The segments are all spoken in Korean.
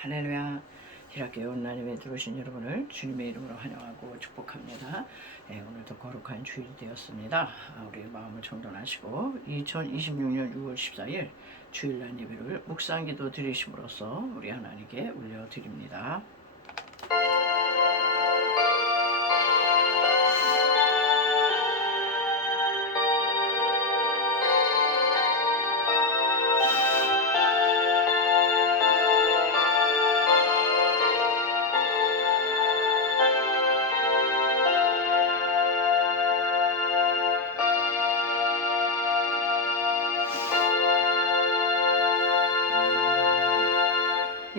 할렐루야. 희락교회 온라인에 들어오신 여러분을 주님의 이름으로 환영하고 축복합니다. 오늘도 거룩한 주일이 되었습니다. 우리 마음을 정돈하시고 2026년 6월 14일 주일날 예배를 묵상기도 드리심으로써 우리 하나님께 올려드립니다.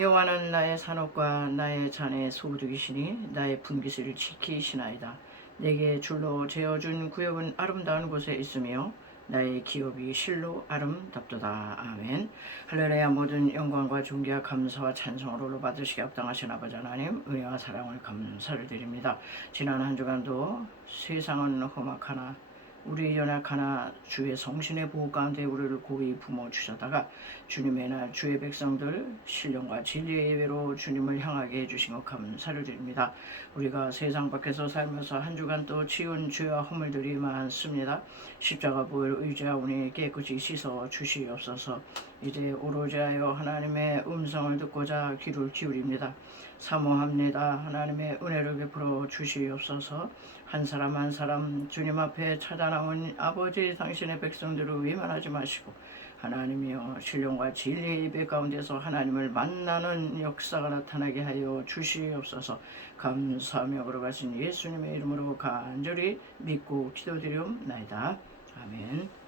여호와는 나의 산업과 나의 잔의 소득이시니 나의 분깃을 지키시나이다. 내게 줄로 재어준 구역은 아름다운 곳에 있으며 나의 기업이 실로 아름답도다. 아멘. 할렐루야. 모든 영광과 존귀와 감사와 찬송을 받으시기 합당하신 아버지 하나님, 은혜와 사랑을 감사를 드립니다. 지난 한 주간도 세상은 험악하나 우리 연약하나 주의 성신의 보호 가운데 우리를 고이 품어주셨다가 주님의 날 주의 백성들 신령과 진리의 예배로 주님을 향하게 해주신 것 감사를 드립니다. 우리가 세상 밖에서 살면서 한 주간 또 지은 죄와 허물들이 많습니다. 십자가 보혈 의지하오니 깨끗이 씻어 주시옵소서. 이제 오로지 하여 하나님의 음성을 듣고자 귀를 기울입니다. 사모합니다. 하나님의 은혜를 베풀어 주시옵소서. 한 사람 한 사람 주님 앞에 찾아 나온 아버지 당신의 백성들을 외면하지 마시고 하나님이여 신령과 진리의 예배 가운데서 하나님을 만나는 역사가 나타나게 하여 주시옵소서. 감사하며 걸어가신 예수님의 이름으로 간절히 믿고 기도드리옵나이다. 아멘.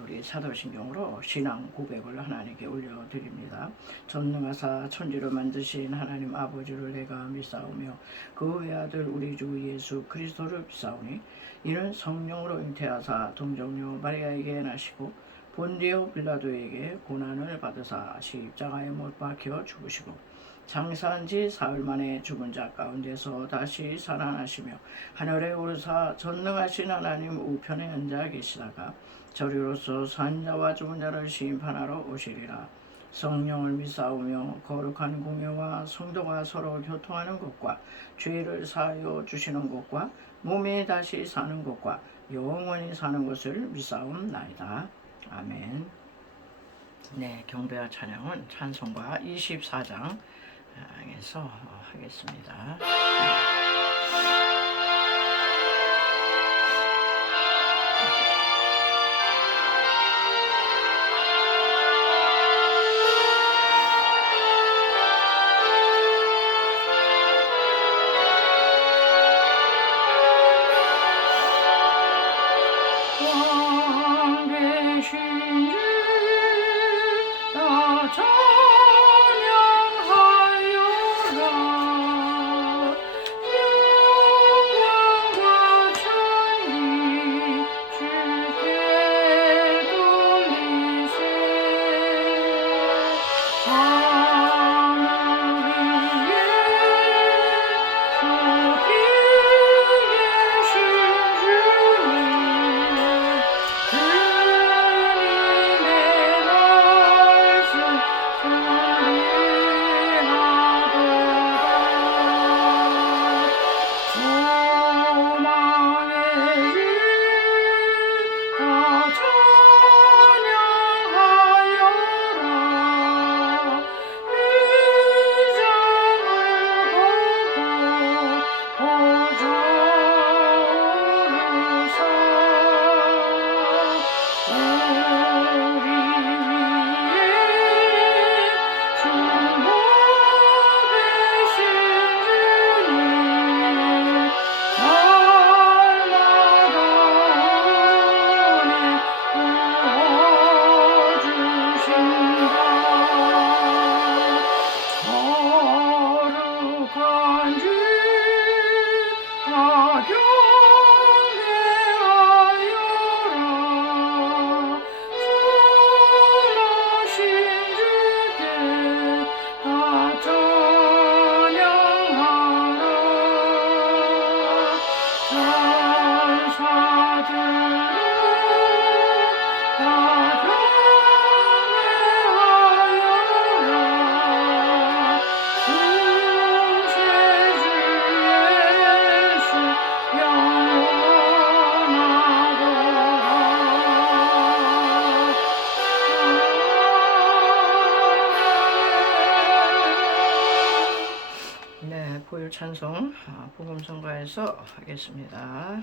우리 사도신경으로 신앙 고백을 하나님께 올려드립니다. 전능하사 천지를 만드신 하나님 아버지를 내가 믿사오며 그 외아들 우리 주 예수 그리스도를 믿사오니 이는 성령으로 잉태하사 동정녀 마리아에게 나시고 본디오 빌라도에게 고난을 받으사 십자가에 못 박혀 죽으시고 장사한 지 사흘 만에 죽은 자 가운데서 다시 살아나시며 하늘에 오르사 전능하신 하나님 우편에 앉아 계시다가 저리로서 산 자와 죽은 자를 심판하러 오시리라. 성령을 믿사오며 거룩한 공예와 성도가 서로 교통하는 것과 죄를 사하여 주시는 것과 몸이 다시 사는 것과 영원히 사는 것을 믿사옵나이다. 아멘. 네, 경배와 찬양은 찬송가 24장에서 하겠습니다. 찬양하여라. 찬송 복음성가에서 하겠습니다.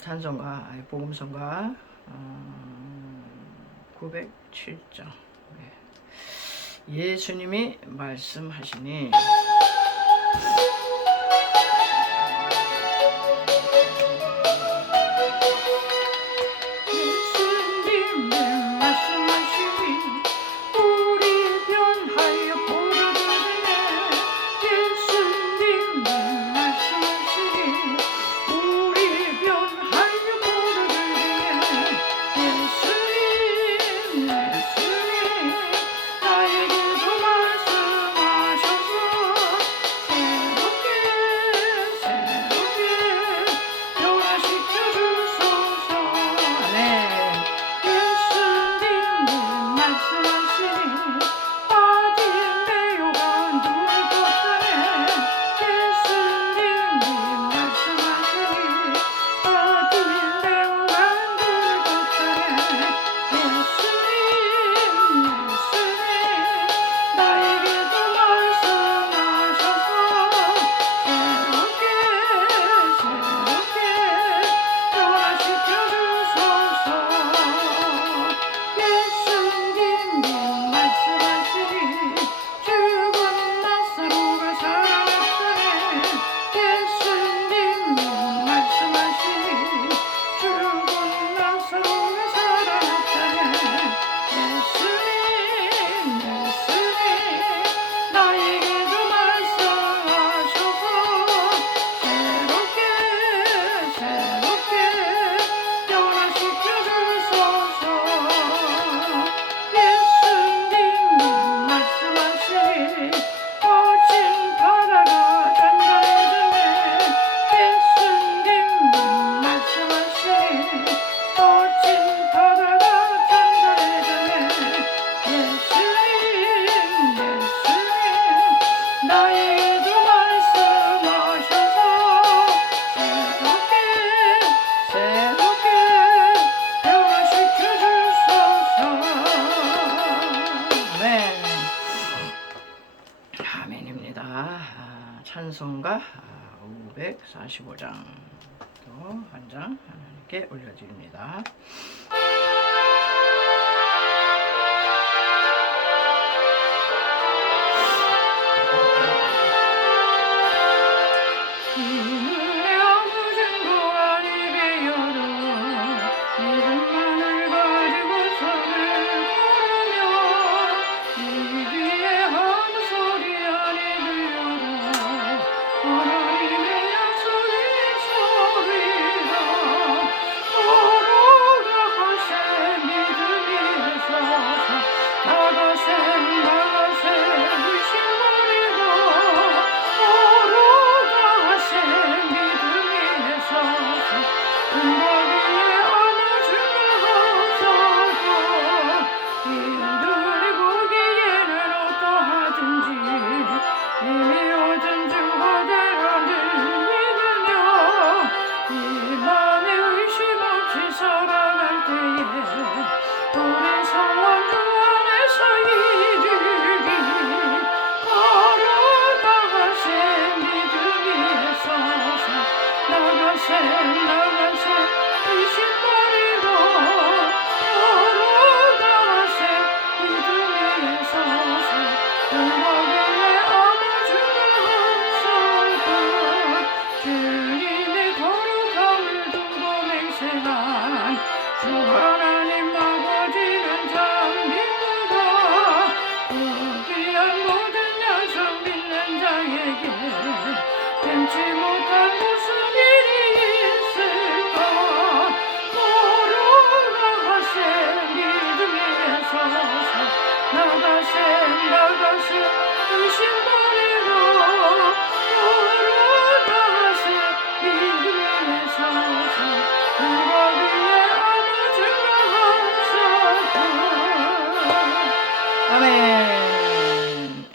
찬송가 복음성가 907장. 예수님이 말씀하시니 찬송가 545장 또 한 장 하나님께 올려드립니다. 하나님의 약속의 소리가 아멘.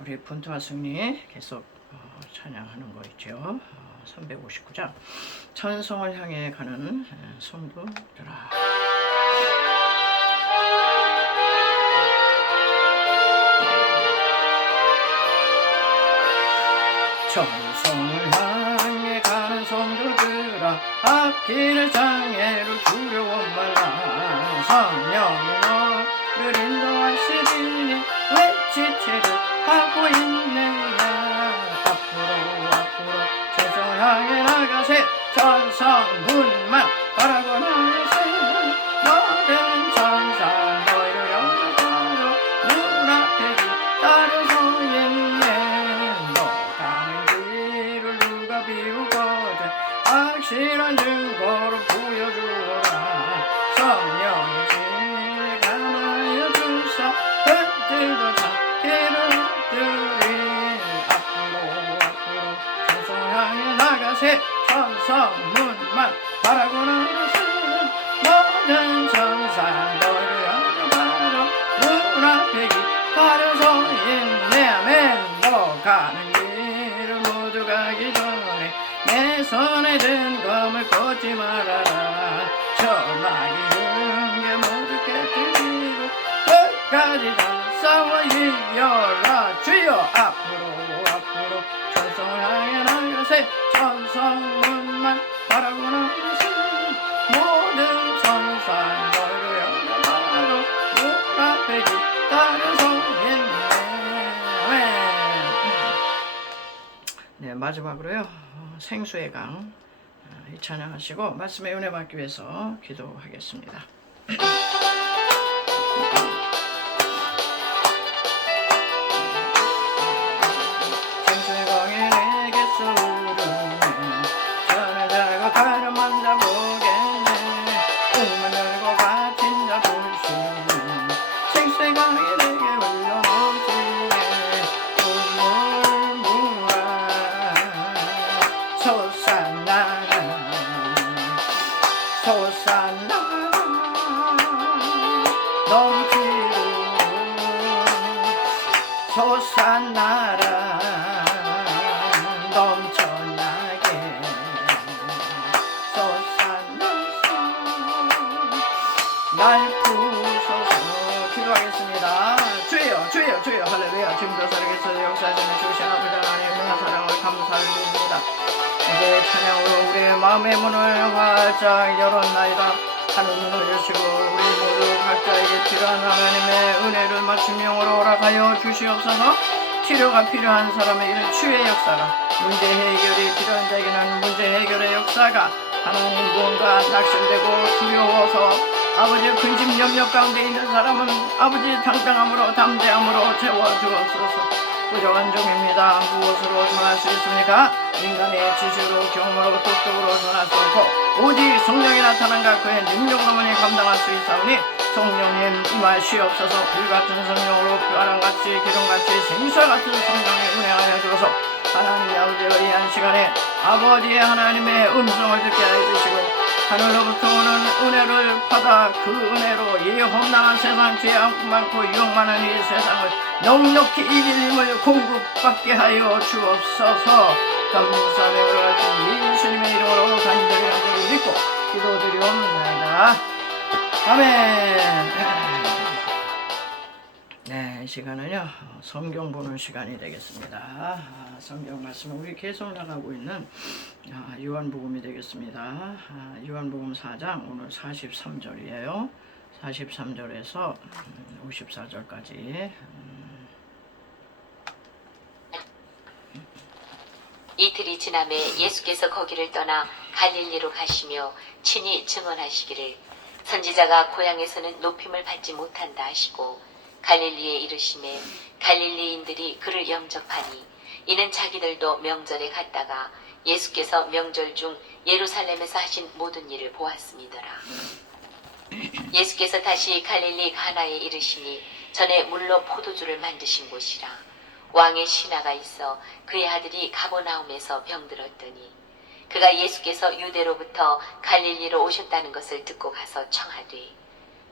우리 본토와 승리 계속 찬양하는 거 있죠. 359장 천성을 향해 가는 성도들아. 천성을 향해 가는 성도들아, 앞길의 장애를 두려워 말라. 성령이 너를 인도하시리니 왜 지체를 하고 있느냐. 앞으로 천성을 향해 나가세. 천성 문만 바라고 나가세. 너는 천사 너희를 영접하러 눈앞에 기다려서 있네. 너 가는 길을 누가 비우거든 확실한 증거로 보여주어라. 성령이 진에 감하여 주사 그들도 찾기를 들이. 앞으로 천성 향해 나가세. 천성 문만 바라고 나가세. 모든 천사 너희를 영접하러 눈앞에 기다려서 있네. 아멘. 너 가는 길을 모두 가기 전에 내 손에 든 검을 꽂지 말아라. 저마귀 흥게 모두 깨뜨리고 끝까지 다 싸워 이겨라. 주여 앞으로 천성을 향해 나가세. 천성 문만 바라고 나가세. 모든 천사 너희를 영접하러 눈앞에 기다려서 있네. 네, 마지막으로요 생수의 강 이 찬양하시고 말씀의 은혜 받기 위해서 기도하겠습니다. 생수의 강이 내게서 흐르네. 저를 들고 가려만 잡으겠네. 꿈을 들고 갇힌 자 보시네. 생수의 강이 내게 흘러 넘치네. 물물무라 솟아나라 넘치고 솟아나라 넘쳐나게 솟아나서 날 부소서. 기도하겠습니다. 주여 할렐루야. 지금도 살아계셔서 역사하시는 주신 아버지 하나님 은혜와 사랑을 감사를 드립니다. 이제 찬양으로 우리의 마음의 문을 활짝 열었나이다. 하늘문을 여시고 우리 모두 각자에게 필요한 하나님의 은혜를 맞춤 영으로 허락하여 주시옵소서. 치료가 필요한 사람에게는 치유의 역사가, 문제 해결이 필요한 자에게는 문제 해결의 역사가, 하나님 무언가 낙심되고 두려워서 아버지 근심 염려 가운데 있는 사람은 아버지 당당함으로 담대함으로 채워주옵소서. 부족한 종입니다. 무엇으로 전할 수 있습니까? 인간의 지식으로 경험으로 똑똑으로 전할 수 없고 오직 성령이 나타난가 그의 능력으로만이 감당할 수 있사오니 성령님 임하시옵소서. 불같은 성령으로 벼랑같이 기름같이 생수와 같은 성령의 은혜하여 주어서 하나님 아버지의 이한 시간에 아버지의 하나님의 음성을 듣게 하여 주시고 하늘로부터 오는 은혜를 받아 그 은혜로 이 험난한 세상 죄 많고 유혹 많은 이 세상을 넉넉히 이길 힘을 공급받게 하여 주옵소서. 감사하며 올라가신 예수님의 이름으로 간절히 믿고 기도드리옵나이다. 아멘. 네, 이 시간은요 성경 보는 시간이 되겠습니다. 성경 말씀은 우리 계속 나가고 있는 요한복음이 되겠습니다. 요한복음 4장 오늘 43절이에요 43절에서 54절까지. 이틀이 지남에 예수께서 거기를 떠나 갈릴리로 가시며 친히 증언하시기를 선지자가 고향에서는 높임을 받지 못한다 하시고 갈릴리에 이르시매 갈릴리인들이 그를 영접하니 이는 자기들도 명절에 갔다가 예수께서 명절 중 예루살렘에서 하신 모든 일을 보았음이더라. 예수께서 다시 갈릴리 가나에 이르시니 전에 물로 포도주를 만드신 곳이라. 왕의 신하가 있어 그의 아들이 가버나움에서 병들었더니 그가 예수께서 유대로부터 갈릴리로 오셨다는 것을 듣고 가서 청하되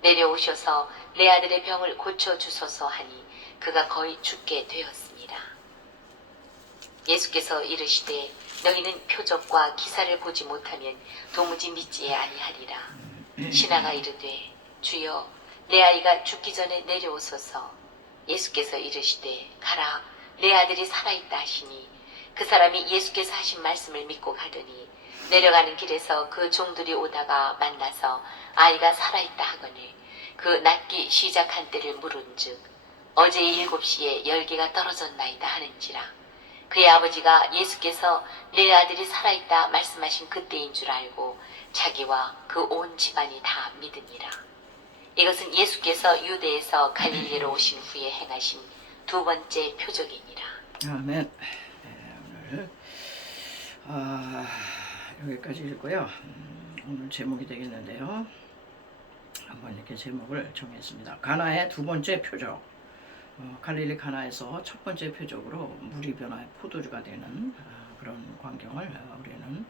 내려오셔서 내 아들의 병을 고쳐주소서 하니 그가 거의 죽게 되었습니다. 예수께서 이르시되 너희는 표적과 기사를 보지 못하면 도무지 믿지 아니하리라. 신하가 이르되 주여 내 아이가 죽기 전에 내려오소서. 예수께서 이르시되 가라 내 아들이 살아있다 하시니 그 사람이 예수께서 하신 말씀을 믿고 가더니 내려가는 길에서 그 종들이 오다가 만나서 아이가 살아있다 하거늘 그 낫기 시작한 때를 물은즉 어제 7시에 열개가 떨어졌나이다 하는지라. 그의 아버지가 예수께서 내 아들이 살아있다 말씀하신 그때인 줄 알고 자기와 그 온 집안이 다 믿으니라. 이것은 예수께서 유대에서 갈릴리로 오신 후에 행하신 두 번째 표적이니라. 아멘. 오늘 여기까지 읽고요. 오늘 제목이 되겠는데요. 한번 이렇게 제목을 정했습니다. 가나의 두 번째 표적. 갈릴리 가나에서 첫 번째 표적으로 물이 변화해 포도주가 되는 그런 광경을 우리는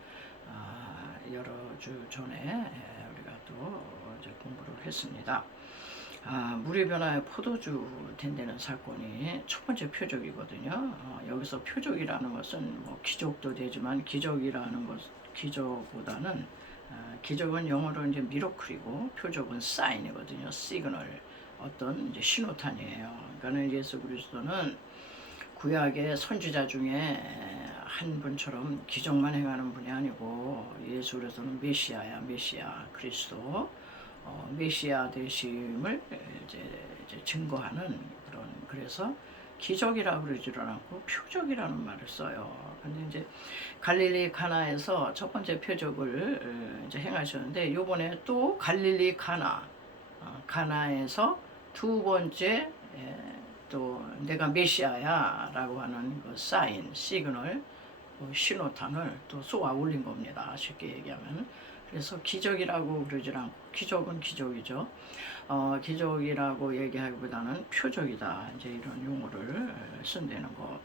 여러 주 전에 우리가 또 이제 공부를 했습니다. 물이 변화해 포도주 된다는 사건이 첫 번째 표적이거든요. 여기서 표적이라는 것은 뭐 기적도 되지만 기적보다는 기적은 영어로 이제 미러클이고 표적은 사인이거든요. 시그널, 어떤 이제 신호탄이에요. 그러니까 예수 그리스도는 구약의 선지자 중에 한 분처럼 기적만 행하는 분이 아니고 예수 그리스도는 메시아야, 메시아 그리스도, 메시아 되심을 이제 증거하는 그런, 그래서 기적이라고 그러지를 않고 표적이라는 말을 써요. 근데 이제 갈릴리 가나에서 첫 번째 표적을 이제 행하셨는데 요번에 또 갈릴리 가나에서 두 번째 또 내가 메시아야 라고 하는 그 사인, 시그널, 신호탄을 또 쏘아 올린 겁니다. 쉽게 얘기하면. 그래서 기적이라고 그러질 않고, 기적은 기적이죠. 기적이라고 얘기하기보다는 표적이다, 이제 이런 용어를 쓴다는 거.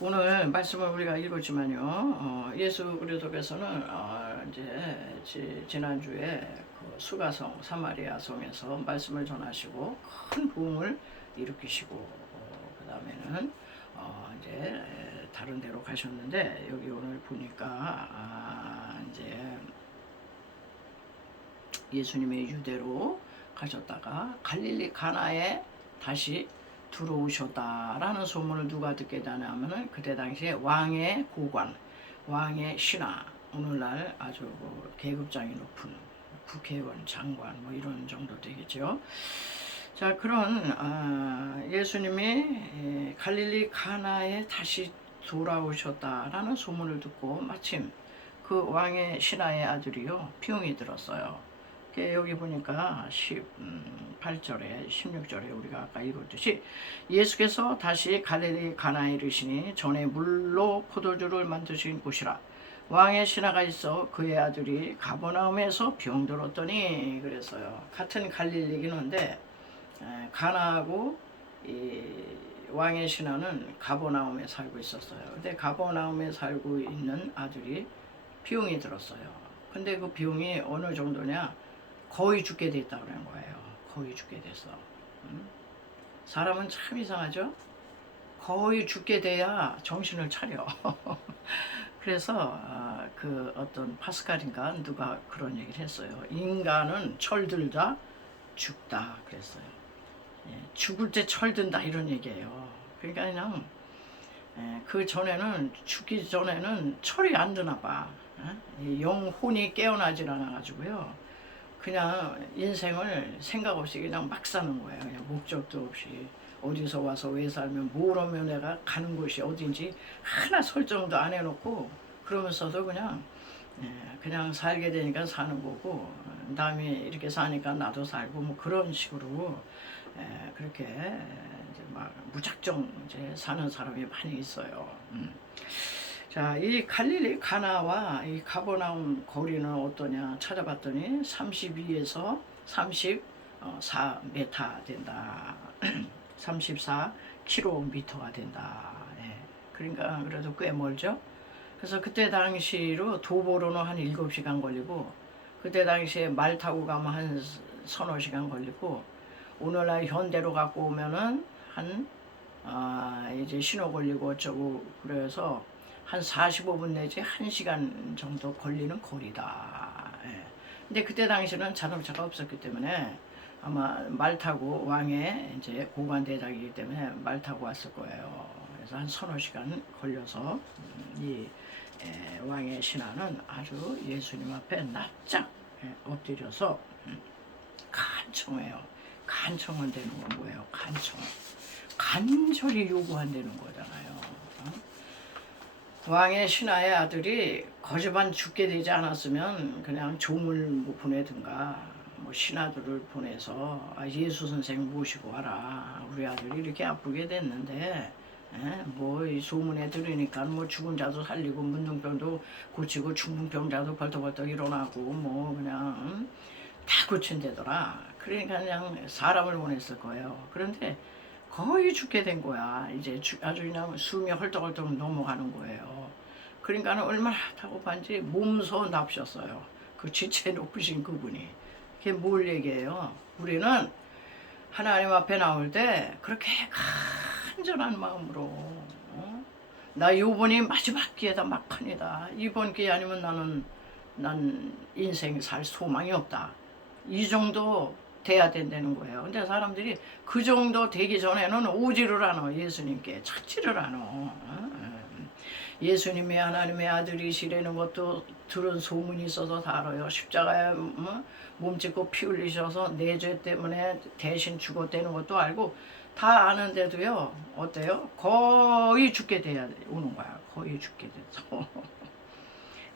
오늘 말씀을 우리가 읽었지만요, 예수 그리스도께서는 이제 지난주에 그 수가성 사마리아 성에서 말씀을 전하시고 큰 부흥을 일으키시고, 그 다음에는 이제 다른 데로 가셨는데, 여기 오늘 보니까 이제 예수님의 유대로 가셨다가 갈릴리 가나에 다시 들어오셨다라는 소문을 누가 듣게 되냐면은 그때 당시에 왕의 고관, 왕의 신하, 오늘날 아주 계급장이 높은 국회의원, 장관 뭐 이런 정도 되겠죠. 자, 그런 예수님이 갈릴리 가나에 다시 돌아오셨다라는 소문을 듣고 마침 그 왕의 신하의 아들이요 비용이 들었어요. 여기 보니까 18절에 16절에 우리가 아까 읽었듯이 예수께서 다시 갈릴리 가나에 이르시니 전에 물로 포도주를 만드신 곳이라. 왕의 신하가 있어 그의 아들이 가버나움에서 병들었더니, 그래서요 같은 갈릴리긴 한데 가나하고 이 왕의 신하는 가버나움에 살고 있었어요. 근데 가버나움에 살고 있는 아들이 비용이 들었어요. 근데 그 비용이 어느 정도냐, 거의 죽게 됐다고 그러는 거예요. 거의 죽게 됐어. 사람은 참 이상하죠? 거의 죽게 돼야 정신을 차려. 그래서 그 어떤 파스칼인가 누가 그런 얘기를 했어요. 인간은 철들다 죽다 그랬어요. 죽을 때 철든다 이런 얘기예요. 그러니까 그냥 그 전에는, 죽기 전에는 철이 안 드나 봐. 영혼이 깨어나질 않아 가지고요, 그냥 인생을 생각 없이 그냥 막 사는 거예요. 그냥 목적도 없이 어디서 와서 왜 살면 뭘 하면 내가 가는 곳이 어딘지 하나 설정도 안 해놓고, 그러면서도 그냥 살게 되니까 사는 거고, 남이 이렇게 사니까 나도 살고 뭐 그런 식으로 그렇게 이제 막 무작정 이제 사는 사람이 많이 있어요. 자, 이 갈릴리 가나와 이 가버나움 거리는 어떠냐 찾아봤더니 32에서 34m 된다. 34km가 된다. 그러니까 그래도 꽤 멀죠. 그래서 그때 당시로 도보로는 한 7시간 걸리고, 그때 당시에 말 타고 가면 한 서너 시간 걸리고 오늘날 현대로 갖고 오면은 한 이제 신호 걸리고 어쩌고 그래서 한 45분 내지 1시간 정도 걸리는 거리다. 예. 근데 그때 당시는 자동차가 없었기 때문에 아마 말 타고 왕의 이제 고관대장이기 때문에 말 타고 왔을 거예요. 그래서 한 서너 시간 걸려서 이 왕의 신하는 아주 예수님 앞에 납작 엎드려서 간청해요. 간청은 되는 건 뭐예요? 간청. 간절히 요구한다는 거잖아요. 왕의 신하의 아들이 거지반 죽게 되지 않았으면 그냥 종을 뭐 보내든가 뭐 신하들을 보내서 예수 선생 모시고 와라. 우리 아들이 이렇게 아프게 됐는데 뭐 이 소문에 들으니까 뭐 죽은 자도 살리고 문둥병도 고치고 중풍병자도 벌떡벌떡 일어나고 뭐 그냥 다 고친대더라. 그러니까 그냥 사람을 보냈을 거예요. 그런데 거의 죽게 된 거야. 이제 아주 그냥 숨이 헐떡헐떡 넘어가는 거예요. 그러니까 얼마나 다급한지 몸소 납셨어요. 그 지체 높으신 그분이. 그게 뭘 얘기해요? 우리는 하나님 앞에 나올 때 그렇게 간절한 마음으로 나 요번이 마지막 기회다 막판이다. 이번 기회 아니면 난 인생 살 소망이 없다. 이 정도 돼야 된다는 거예요. 근데 사람들이 그 정도 되기 전에는 오지를 않아. 예수님께 찾지를 않아. 예수님이 하나님의 아들이시라는 것도 들은 소문이 있어서 다 알아요. 십자가에 몸짓고 피 흘리셔서 내 죄 때문에 대신 죽었다는 것도 알고 다 아는데도요. 어때요? 거의 죽게 돼야 오는 거야. 거의 죽게 돼서.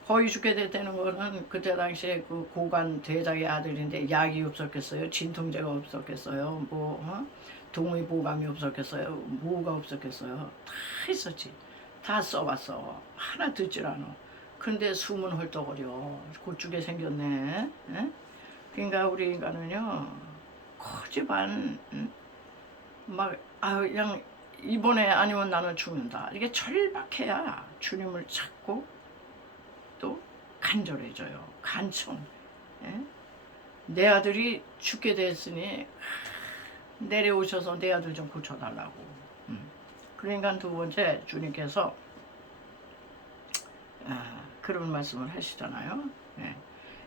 거의 죽게 됐다는 거는 그때 당시에 그 고관 대장의 아들인데 약이 없었겠어요? 진통제가 없었겠어요? 뭐 동의보감이 없었겠어요? 뭐가 없었겠어요? 다 있었지. 다 써봤어. 하나 듣질 않아. 근데 숨은 헐떡거려. 곧 죽게 생겼네. 에? 그러니까 우리 인간은요. 거지반 그냥 이번에 아니면 나는 죽는다. 이게 절박해야 주님을 찾고 또 간절해져요. 간청. 예? 내 아들이 죽게 됐으니 내려오셔서 내 아들 좀 고쳐달라고. 그러니까 두 번째 주님께서 그런 말씀을 하시잖아요. 예.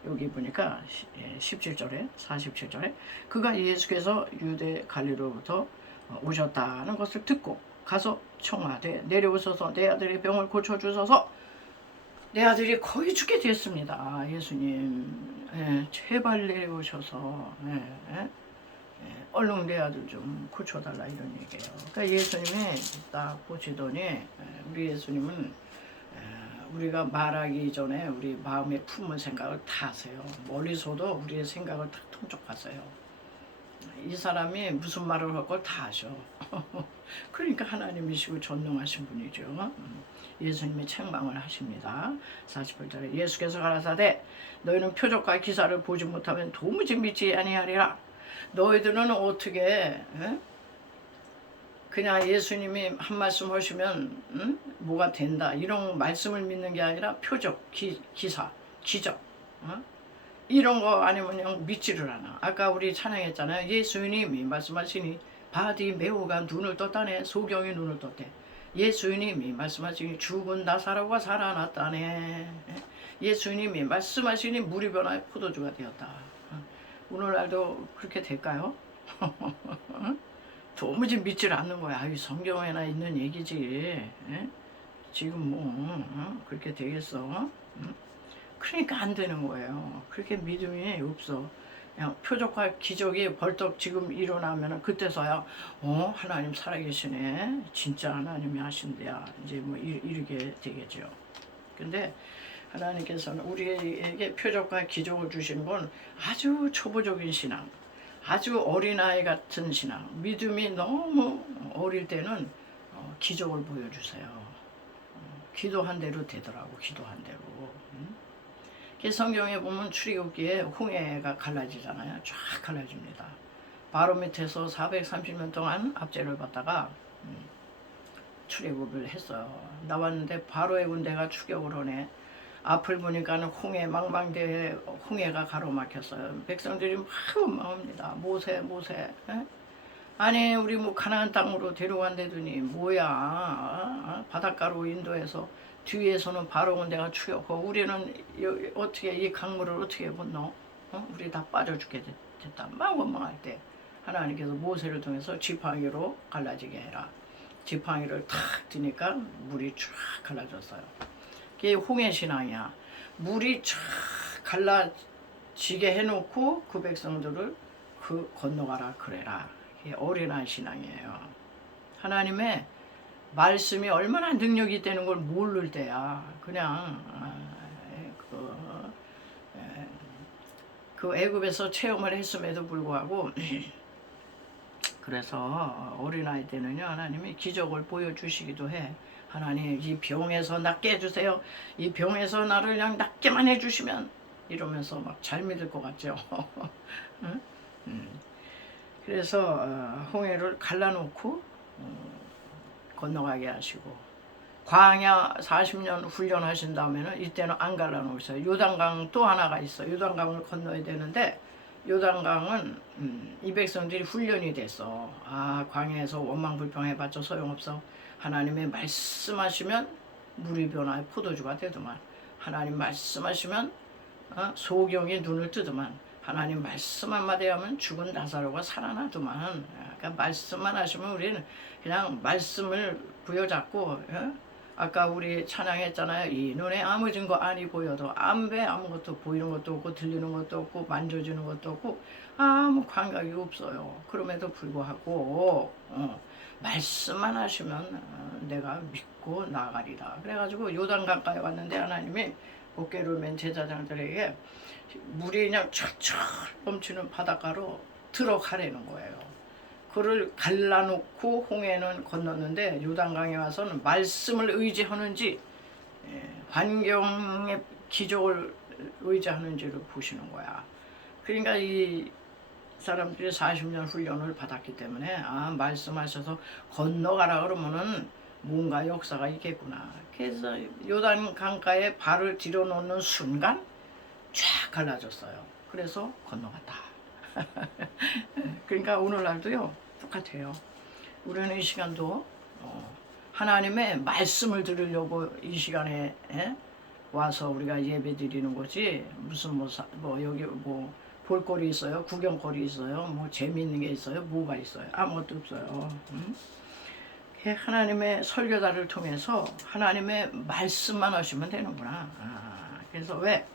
여기 보니까 17절에 47절에 그가 예수께서 유대 갈리로부터 오셨다는 것을 듣고 가서 청하되 내려오셔서 내 아들의 병을 고쳐주소서. 내 아들이 거의 죽게 됐습니다. 예수님 제발 내려오셔서 얼른 내 아들 좀 고쳐달라 이런 얘기예요. 그러니까 예수님이 딱 보시더니 우리 예수님은 우리가 말하기 전에 우리 마음에 품은 생각을 다 하세요. 멀리서도 우리의 생각을 다 통촉하세요. 이 사람이 무슨 말을 할 걸 다 아셔. 그러니까 하나님이시고 전능하신 분이죠. 예수님이 책망을 하십니다. 48절에 예수께서 가라사대 너희는 표적과 기사를 보지 못하면 도무지 믿지 아니하리라. 너희들은 어떻게 그냥 예수님이 한 말씀 하시면 뭐가 된다 이런 말씀을 믿는 게 아니라 표적, 기사, 기적 이런 거 아니면 그냥 믿지를 않아. 아까 우리 찬양했잖아요. 예수님이 말씀하시니 바디 메오가 눈을 떴다네. 소경이 눈을 떴대. 예수님이 말씀하시니 죽은 나사로가 살아났다네. 예수님이 말씀하시니 물이 변하여 포도주가 되었다. 오늘날도 그렇게 될까요? 도무지 믿질 않는 거야. 이 성경에나 있는 얘기지. 지금 뭐 그렇게 되겠어? 그러니까 안 되는 거예요. 그렇게 믿음이 없어. 그냥 표적과 기적이 벌떡 지금 일어나면 그때서야 하나님 살아계시네. 진짜 하나님이 하신대야. 이제 뭐 이렇게 되겠죠. 근데 하나님께서는 우리에게 표적과 기적을 주시는 건 아주 초보적인 신앙, 아주 어린아이 같은 신앙, 믿음이 너무 어릴 때는 기적을 보여주세요. 기도한 대로 되더라고. 기도한 대로. 성경에 보면 출애굽기에 홍해가 갈라지잖아요. 쫙 갈라집니다. 바로 밑에서 430년 동안 압제를 받다가 출애굽을 했어요. 나왔는데 바로의 군대가 추격을 하네. 앞을 보니까는 홍해 망망대해 홍해가 가로막혔어요. 백성들이 막 원망합니다. 모세 모세. 에? 아니 우리 뭐 가나안 땅으로 데려간다더니 뭐야 바닷가로 인도해서 뒤에서는 바로온 데가 추격하고 우리는 어떻게 이 강물을 어떻게 건너? 우리 다 빠져 죽게 됐다. 막 원망할 때 하나님께서 모세를 통해서 지팡이로 갈라지게 해라. 지팡이를 탁 드니까 물이 쫙 갈라졌어요. 그게 홍해 신앙이야. 물이 쫙 갈라지게 해놓고 그 백성들을 그 건너가라 그래라. 이게 어린아이 신앙이에요. 하나님의 말씀이 얼마나 능력이 있다는 걸 모를 때야. 그냥 그 애굽에서 체험을 했음에도 불구하고 그래서 어린아이 때는요 하나님이 기적을 보여주시기도 해. 하나님 이 병에서 낫게 해주세요. 이 병에서 나를 그냥 낫게만 해주시면 이러면서 막 잘 믿을 것 같죠. 응? 그래서 홍해를 갈라놓고 건너가게 하시고 광야 40년 훈련하신 다음에는 이때는 안 갈라놓으셔요. 요단강 또 하나가 있어. 요단강을 건너야 되는데 요단강은 이 백성들이 훈련이 됐어. 아 광야에서 원망불평해봤자 소용없어. 하나님의 말씀하시면 물이 변화해 포도주가 되더만. 하나님 말씀하시면 소경이 눈을 뜨더만. 하나님 말씀 한마디 하면 죽은 나사로가 살아나더만. 그러니까 말씀만 하시면 우리는 그냥 말씀을 부여잡고 아까 우리 찬양했잖아요. 이 눈에 아무 증거 아니 보여도 안배 아무것도 보이는 것도 없고 들리는 것도 없고 만져지는 것도 없고 아무 감각이 없어요. 그럼에도 불구하고 말씀만 하시면 내가 믿고 나가리라. 그래가지고 요단강가에 왔는데 하나님이 어깨를 맨 제자장들에게 물이 그냥 철철 넘치는 바닷가로 들어가라는 거예요. 그를 갈라놓고 홍해는 건넜는데 요단강에 와서는 말씀을 의지하는지 환경의 기적을 의지하는지를 보시는 거야. 그러니까 이 사람들이 40년 훈련을 받았기 때문에 말씀하셔서 건너가라 그러면은 뭔가 역사가 있겠구나. 그래서 요단 강가에 발을 들여놓는 순간 쫙 갈라졌어요. 그래서 건너갔다. 그러니까 오늘날도요 똑같아요. 우리는 이 시간도 하나님의 말씀을 들으려고 이 시간에 와서 우리가 예배 드리는 거지 무슨 뭐 여기 뭐 볼거리 있어요, 구경거리 있어요, 뭐 재미있는 게 있어요, 뭐가 있어요? 아무것도 없어요. 하나님의 설교자를 통해서 하나님의 말씀만 하시면 되는구나. 그래서 왜?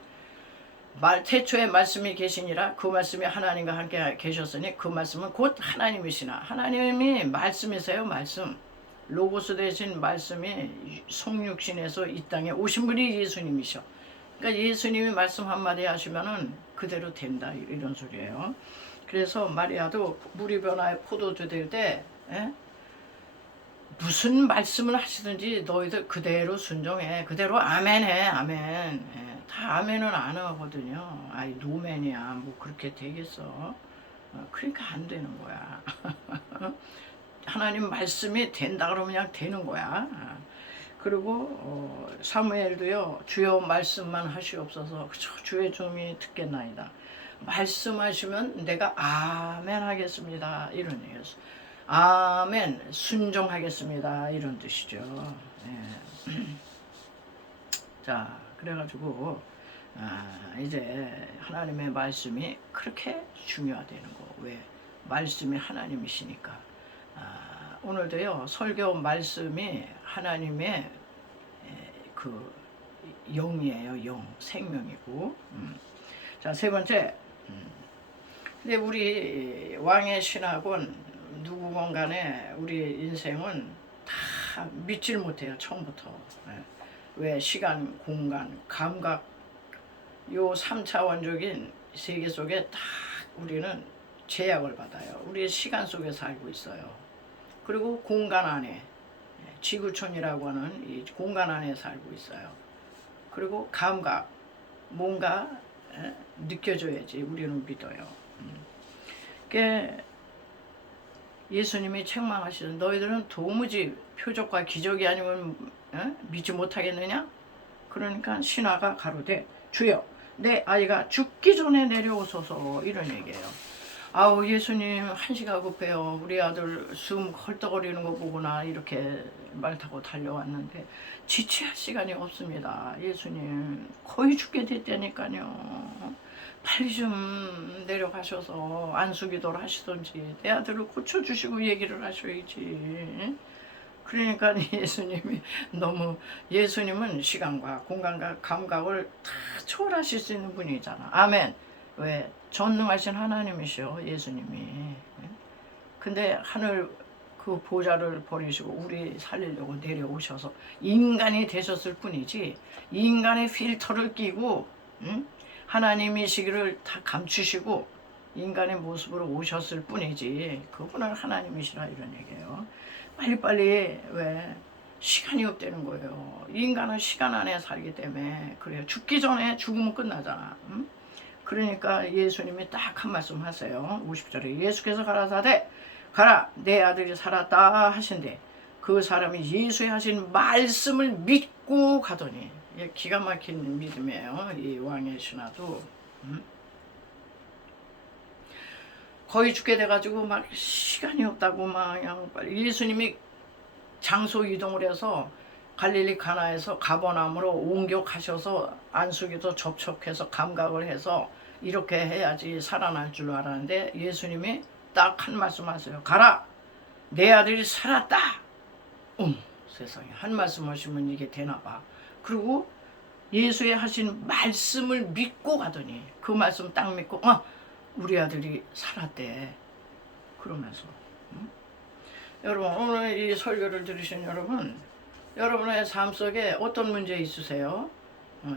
태초에 말씀이 계시니라 그 말씀이 하나님과 함께 계셨으니 그 말씀은 곧 하나님이시나. 하나님이 말씀이세요. 말씀. 로고스 되신 말씀이 성육신에서 이 땅에 오신 분이 예수님이셔. 그러니까 예수님이 말씀 한마디 하시면은 그대로 된다 이런 소리예요. 그래서 마리아도 물이 변화에 포도주 될 때 무슨 말씀을 하시든지 너희들 그대로 순종해. 그대로 아멘해. 아멘. 다 아멘은 안 하거든요. 아이 노멘이야. 뭐 그렇게 되겠어. 그러니까 안 되는 거야. 하나님 말씀이 된다 그러면 그냥 되는 거야. 그리고 사무엘도요. 주여 말씀만 하시옵소서. 주의 종이 듣겠나이다. 말씀하시면 내가 아멘 하겠습니다. 이런 얘기였어. 아멘 순종하겠습니다. 이런 뜻이죠. 자 그래가지고 이제 하나님의 말씀이 그렇게 중요하다는 거. 왜? 말씀이 하나님이시니까. 오늘도요 설교 말씀이 하나님의 그 영이에요. 영 생명이고. 자 세 번째. 근데 우리 왕의 신학은 누구건 간에 우리 인생은 다 믿질 못해요. 처음부터. 왜? 시간, 공간, 감각 요 3차원적인 세계 속에 딱 우리는 제약을 받아요. 우리의 시간 속에 살고 있어요. 그리고 공간 안에 지구촌이라고 하는 이 공간 안에 살고 있어요. 그리고 감각 뭔가 느껴져야지 우리는 믿어요. 그게 예수님이 책망하시던 너희들은 도무지 표적과 기적이 아니면 믿지 못하겠느냐? 그러니까 신하가 가로되 주여 내 아이가 죽기 전에 내려오소서 이런 얘기예요. 아우 예수님 한시가 급해요. 우리 아들 숨 헐떡거리는 거 보구나 이렇게 말 타고 달려왔는데 지체할 시간이 없습니다. 예수님 거의 죽게 됐다니까요. 빨리 좀 내려가셔서 안수기도를 하시던지 내 아들을 고쳐주시고 얘기를 하셔야지. 그러니까 예수님이 너무 예수님은 시간과 공간과 감각을 다 초월하실 수 있는 분이잖아. 아멘. 왜? 전능하신 하나님이시여 예수님이. 근데 하늘 그 보좌를 버리시고 우리 살리려고 내려오셔서 인간이 되셨을 뿐이지 인간의 필터를 끼고 하나님이시기를 다 감추시고 인간의 모습으로 오셨을 뿐이지 그분은 하나님이시라 이런 얘기예요. 빨리빨리 왜 시간이 없다는 거예요. 인간은 시간 안에 살기 때문에 그래요. 죽기 전에 죽으면 끝나잖아. 그러니까 예수님이 딱 한 말씀 하세요. 50절에 예수께서 가라사대 가라 내 아들이 살았다 하신대 그 사람이 예수의 하신 말씀을 믿고 가더니 기가 막힌 믿음이에요. 이 왕의 신하도 거의 죽게 돼가지고 막 시간이 없다고 막 그냥 빨리 예수님이 장소 이동을 해서 갈릴리 가나에서 가버나움으로 옮겨 가셔서 안수기도 접촉해서 감각을 해서 이렇게 해야지 살아날 줄 알았는데 예수님이 딱 한 말씀 하세요. 가라 내 아들이 살았다. 세상에 한 말씀 하시면 이게 되나 봐. 그리고 예수의 하신 말씀을 믿고 가더니 그 말씀 딱 믿고 우리 아들이 살았대. 그러면서 여러분 오늘 이 설교를 들으신 여러분 여러분의 삶 속에 어떤 문제 있으세요?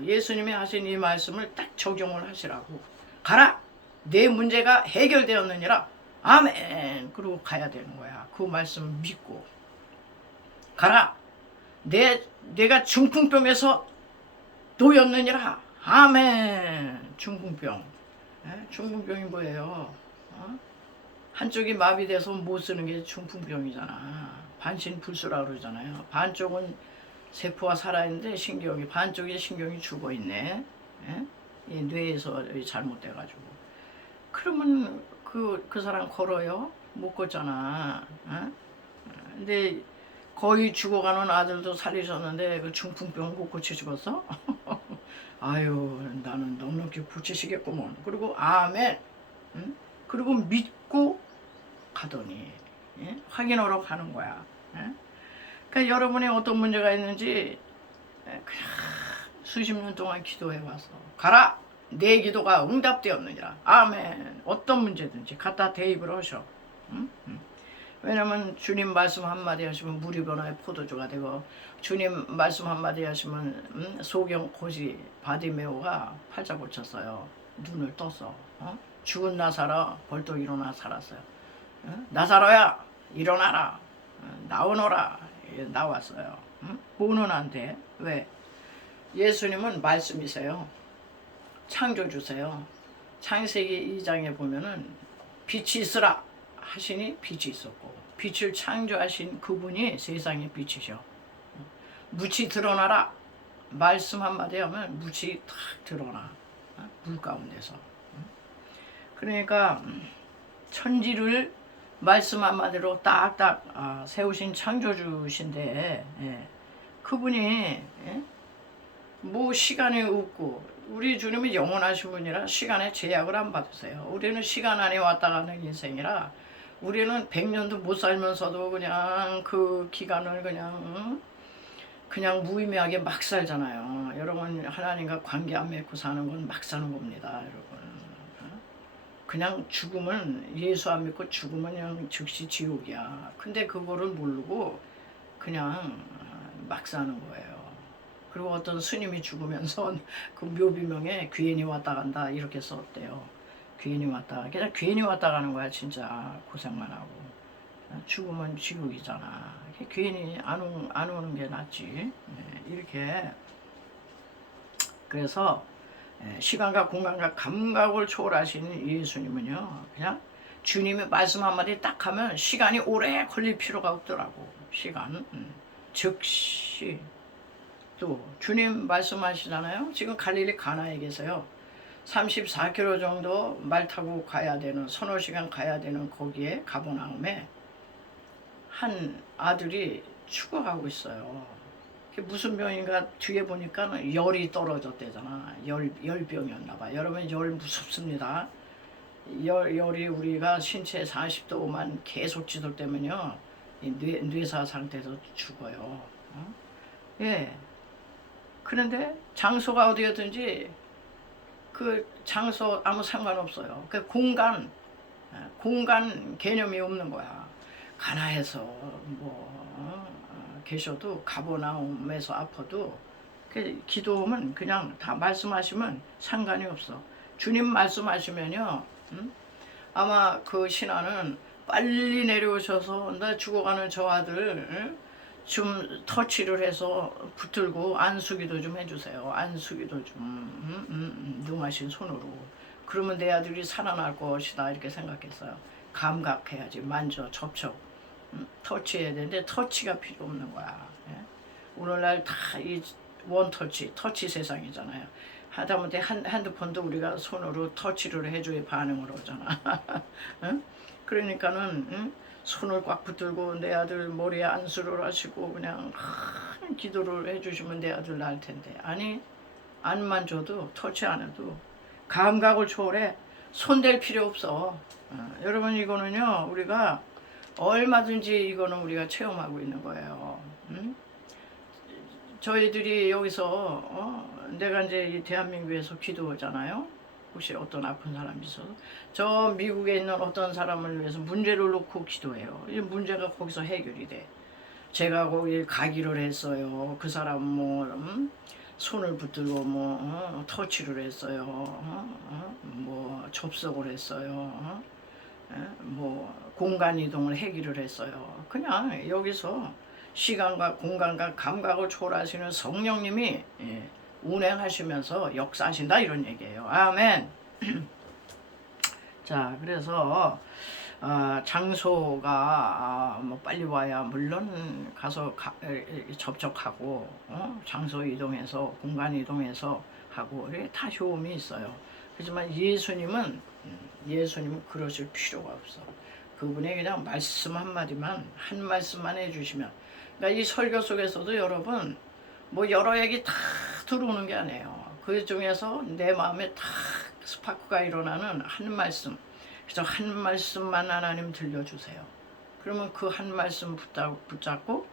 예수님이 하신 이 말씀을 딱 적용을 하시라고. 가라 내 문제가 해결되었느니라. 아멘. 그러고 가야 되는 거야. 그 말씀 믿고 가라 내가 중풍병에서 놓였느니라. 아멘. 중풍병. 중풍병이 뭐예요? 한쪽이 마비돼서 못 쓰는 게 중풍병이잖아. 반신불수라 그러잖아요. 반쪽은 세포가 살아있는데 신경이 반쪽의 신경이 죽어있네. 이 뇌에서 잘못돼가지고. 그러면 그 사람 걸어요? 못 걷잖아. 근데 거의 죽어가는 아들도 살리셨는데 그 중풍병 못 고쳐 죽었어? 아유 나는 넉넉히 고치시겠구먼. 그리고 아멘. 그리고 믿고 가더니 확인하러 가는 거야. 그러니까 여러분이 어떤 문제가 있는지 그냥 수십 년 동안 기도해 와서 가라 내 기도가 응답되었느니라. 아멘. 어떤 문제든지 갖다 대입을 하셔. 왜냐면 주님 말씀 한마디 하시면 물이 변화의 포도주가 되고 주님 말씀 한마디 하시면 소경 고시 바디메오가 팔자 고쳤어요. 눈을 떴어. 죽은 나사로 벌떡 일어나 살았어요. 나사로야 일어나라. 나오너라. 나왔어요. 보는한테 왜? 예수님은 말씀이세요. 창조주세요. 창세기 2장에 보면은 빛이 있으라 하시니 빛이 있었고 빛을 창조하신 그분이 세상의 빛이셔. 묻이 드러나라. 말씀 한마디 하면 묻이 탁 드러나. 물 가운데서. 그러니까 천지를 말씀 한마디로 딱딱 세우신 창조주신데 그분이 뭐 시간이 없고 우리 주님이 영원하신 분이라 시간에 제약을 안 받으세요. 우리는 시간 안에 왔다 가는 인생이라 우리는 100년도 못 살면서도 그냥 그 기간을 그냥 무의미하게 막 살잖아요. 여러분 하나님과 관계 안 맺고 사는 건 막 사는 겁니다. 여러분 그냥 죽으면 예수 안 믿고 죽으면 그냥 즉시 지옥이야. 근데 그거를 모르고 그냥 막 사는 거예요. 그리고 어떤 스님이 죽으면서 그 묘비명에 귀인이 왔다 간다 이렇게 썼대요. 귀인이 왔다 그냥 귀인이 왔다 가는 거야. 진짜 고생만 하고 죽으면 지옥이잖아. 귀인이 안 오는 게 낫지. 이렇게 그래서 시간과 공간과 감각을 초월하신 예수님은요 그냥 주님의 말씀 한마디 딱 하면 시간이 오래 걸릴 필요가 없더라고. 시간 즉시 또 주님 말씀하시잖아요. 지금 갈릴리 가나에 계세요. 34km 정도 말 타고 가야 되는, 서너 시간 가야 되는 거기에 가버나움에 한 아들이 죽어가고 있어요. 그게 무슨 병인가 뒤에 보니까 열이 떨어졌대잖아. 열병이었나 봐. 여러분, 열 무섭습니다. 열이 우리가 신체 40도만 계속 지속되면요, 이 뇌사 상태에서 죽어요. 예. 그런데 장소가 어디였든지 그 장소 아무 상관없어요. 그 공간 개념이 없는 거야. 가나에서 계셔도, 가버나움에서 아파도 기도하면 그냥 다 말씀하시면 상관이 없어. 주님 말씀하시면요, 아마 그 신하는 빨리 내려오셔서 나 죽어가는 저 아들 좀 터치를 해서 붙들고 안수기도 좀 해주세요. 안수기도 좀 능하신 손으로. 그러면 내 아들이 살아날 것이다, 이렇게 생각했어요. 감각해야지. 만져, 접촉, 터치해야 되는데 터치가 필요 없는 거야. 예? 오늘날 다 이 원터치, 터치 세상이잖아요. 하다못해 핸드폰도 우리가 손으로 터치를 해줘야 반응을 오잖아. 응? 그러니까는 손을 꽉 붙들고 내 아들 머리에 안수를 하시고 그냥 기도를 해주시면 내 아들 날 텐데, 아니, 안 만져도 터치 안 해도 감각을 초월해. 손댈 필요 없어. 여러분, 이거는요, 우리가 얼마든지 이거는 우리가 체험하고 있는 거예요. 저희들이 여기서 내가 이제 이 대한민국에서 기도하잖아요. 혹시 어떤 아픈 사람이 있어서 저 미국에 있는 어떤 사람을 위해서 문제를 놓고 기도해요. 이 문제가 거기서 해결이 돼. 제가 거기 가기를 했어요. 그 사람 손을 붙들고 터치를 했어요. 접속을 했어요. 공간 이동을 해결을 했어요. 그냥 여기서 시간과 공간과 감각을 초월하시는 성령님이 운행하시면서 역사하신다, 이런 얘기예요. 아멘. 자, 그래서 장소가 빨리 와야 물론 가서 접촉하고 장소 이동해서 공간 이동해서 하고 다 효험이 있어요. 하지만 예수님은 그러실 필요가 없어. 그분이 그냥 말씀 한마디만, 한 말씀만 해주시면, 그러니까 이 설교 속에서도 여러분 여러 얘기 다 들어오는 게 아니에요. 그 중에서 내 마음에 탁 스파크가 일어나는 한 말씀, 그래서 한 말씀만 하나님 들려주세요. 그러면 그 한 말씀 붙잡고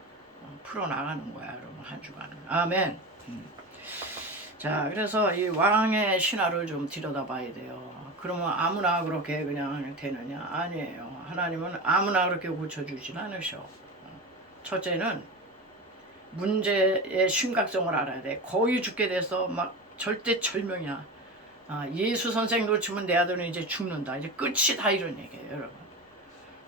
풀어나가는 거야, 여러분, 한 주간은. 아멘. 자, 그래서 이 왕의 신화를 좀 들여다봐야 돼요. 그러면 아무나 그렇게 그냥 되느냐? 아니에요. 하나님은 아무나 그렇게 고쳐주진 않으셔. 첫째는 문제의 심각성을 알아야 돼. 거의 죽게 돼서 막 절대절명이야. 예수 선생 놓치면 내 아들은 이제 죽는다, 이제 끝이다, 이런 얘기예요. 여러분,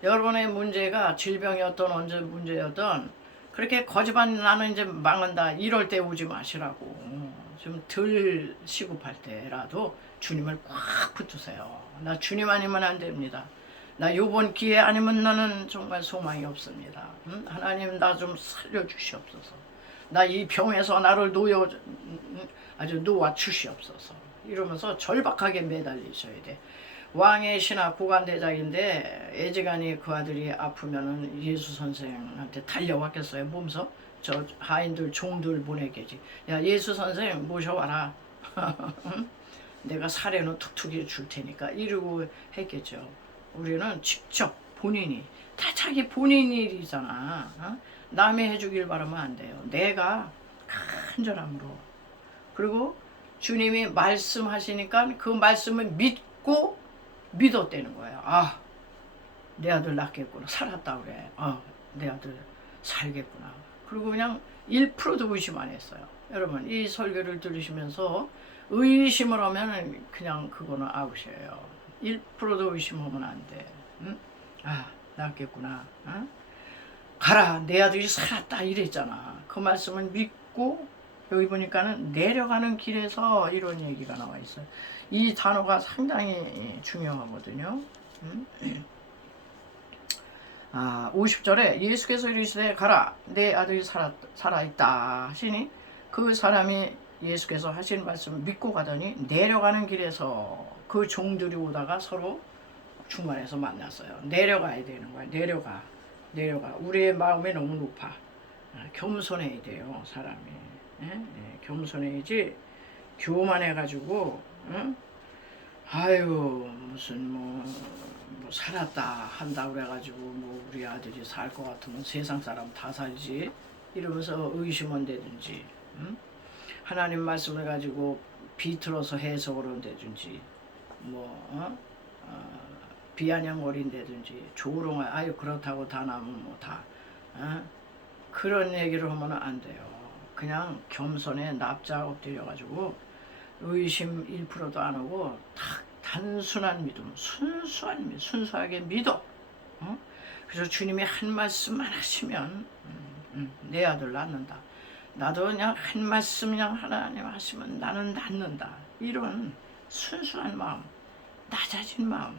여러분의 문제가 질병이었던 언제 문제였던 그렇게 거짓말 나는 이제 망한다 이럴 때 오지 마시라고. 좀 덜 시급할 때라도 주님을 꽉 붙으세요. 나 주님 아니면 안 됩니다. 나 요번 기회 아니면 나는 정말 소망이 없습니다. 하나님, 나 좀 살려주시옵소서. 나 이 병에서 나를 아주 놓아 주시옵소서. 이러면서 절박하게 매달리셔야 돼. 왕의 신하 고관대장인데 애지간히 그 아들이 아프면은 예수 선생한테 달려왔겠어요. 몸서 저 하인들 종들 보내겠지. 야, 예수 선생 모셔와라. 내가 사례는 툭툭이 줄 테니까, 이러고 했겠죠. 우리는 직접 본인이, 다 자기 본인 일이잖아. 남이 해주길 바라면 안 돼요. 내가 간절함으로, 그리고 주님이 말씀하시니까 그 말씀을 믿고 믿었다는 거예요. 아, 내 아들 낫겠구나, 살았다 그래. 내 아들 살겠구나. 그리고 그냥 1%도 의심 안 했어요. 여러분, 이 설교를 들으시면서 의심을 하면 그냥 그거는 아웃이에요. 1%도 의심하면 안 돼. 낫겠구나. 가라, 내 아들이 살았다, 이랬잖아. 그 말씀을 믿고, 여기 보니까는 내려가는 길에서 이런 얘기가 나와 있어요. 이 단어가 상당히 중요하거든요. 50절에 예수께서 이르시되 가라, 내 아들이 살아있다 하시니 그 사람이 예수께서 하신 말씀을 믿고 가더니 내려가는 길에서 그 종들이 오다가 서로 중간에서 만났어요. 내려가야 되는 거야. 내려가. 우리의 마음이 너무 높아. 겸손해야 돼요, 사람이. 겸손해야지 교만해가지고 아유 무슨 뭐 살았다 한다 그래가지고 뭐 우리 아들이 살 것 같으면 세상 사람 다 살지 이러면서 의심한다든지 하나님 말씀을 가지고 비틀어서 해석을 한다든지 비아냥거린다든지 조롱을 아유 그렇다고 다 나면 뭐다 그런 얘기를 하면 안 돼요. 그냥 겸손에 납작 엎드려가지고 의심 1%도 안 하고 딱 단순한 믿음, 순수하게 믿어. 그래서 주님이 한 말씀만 하시면 내 아들 낳는다. 나도 그냥 한 말씀 그냥 하나님 하시면 나는 낳는다. 이런 순수한 마음, 낮아진 마음,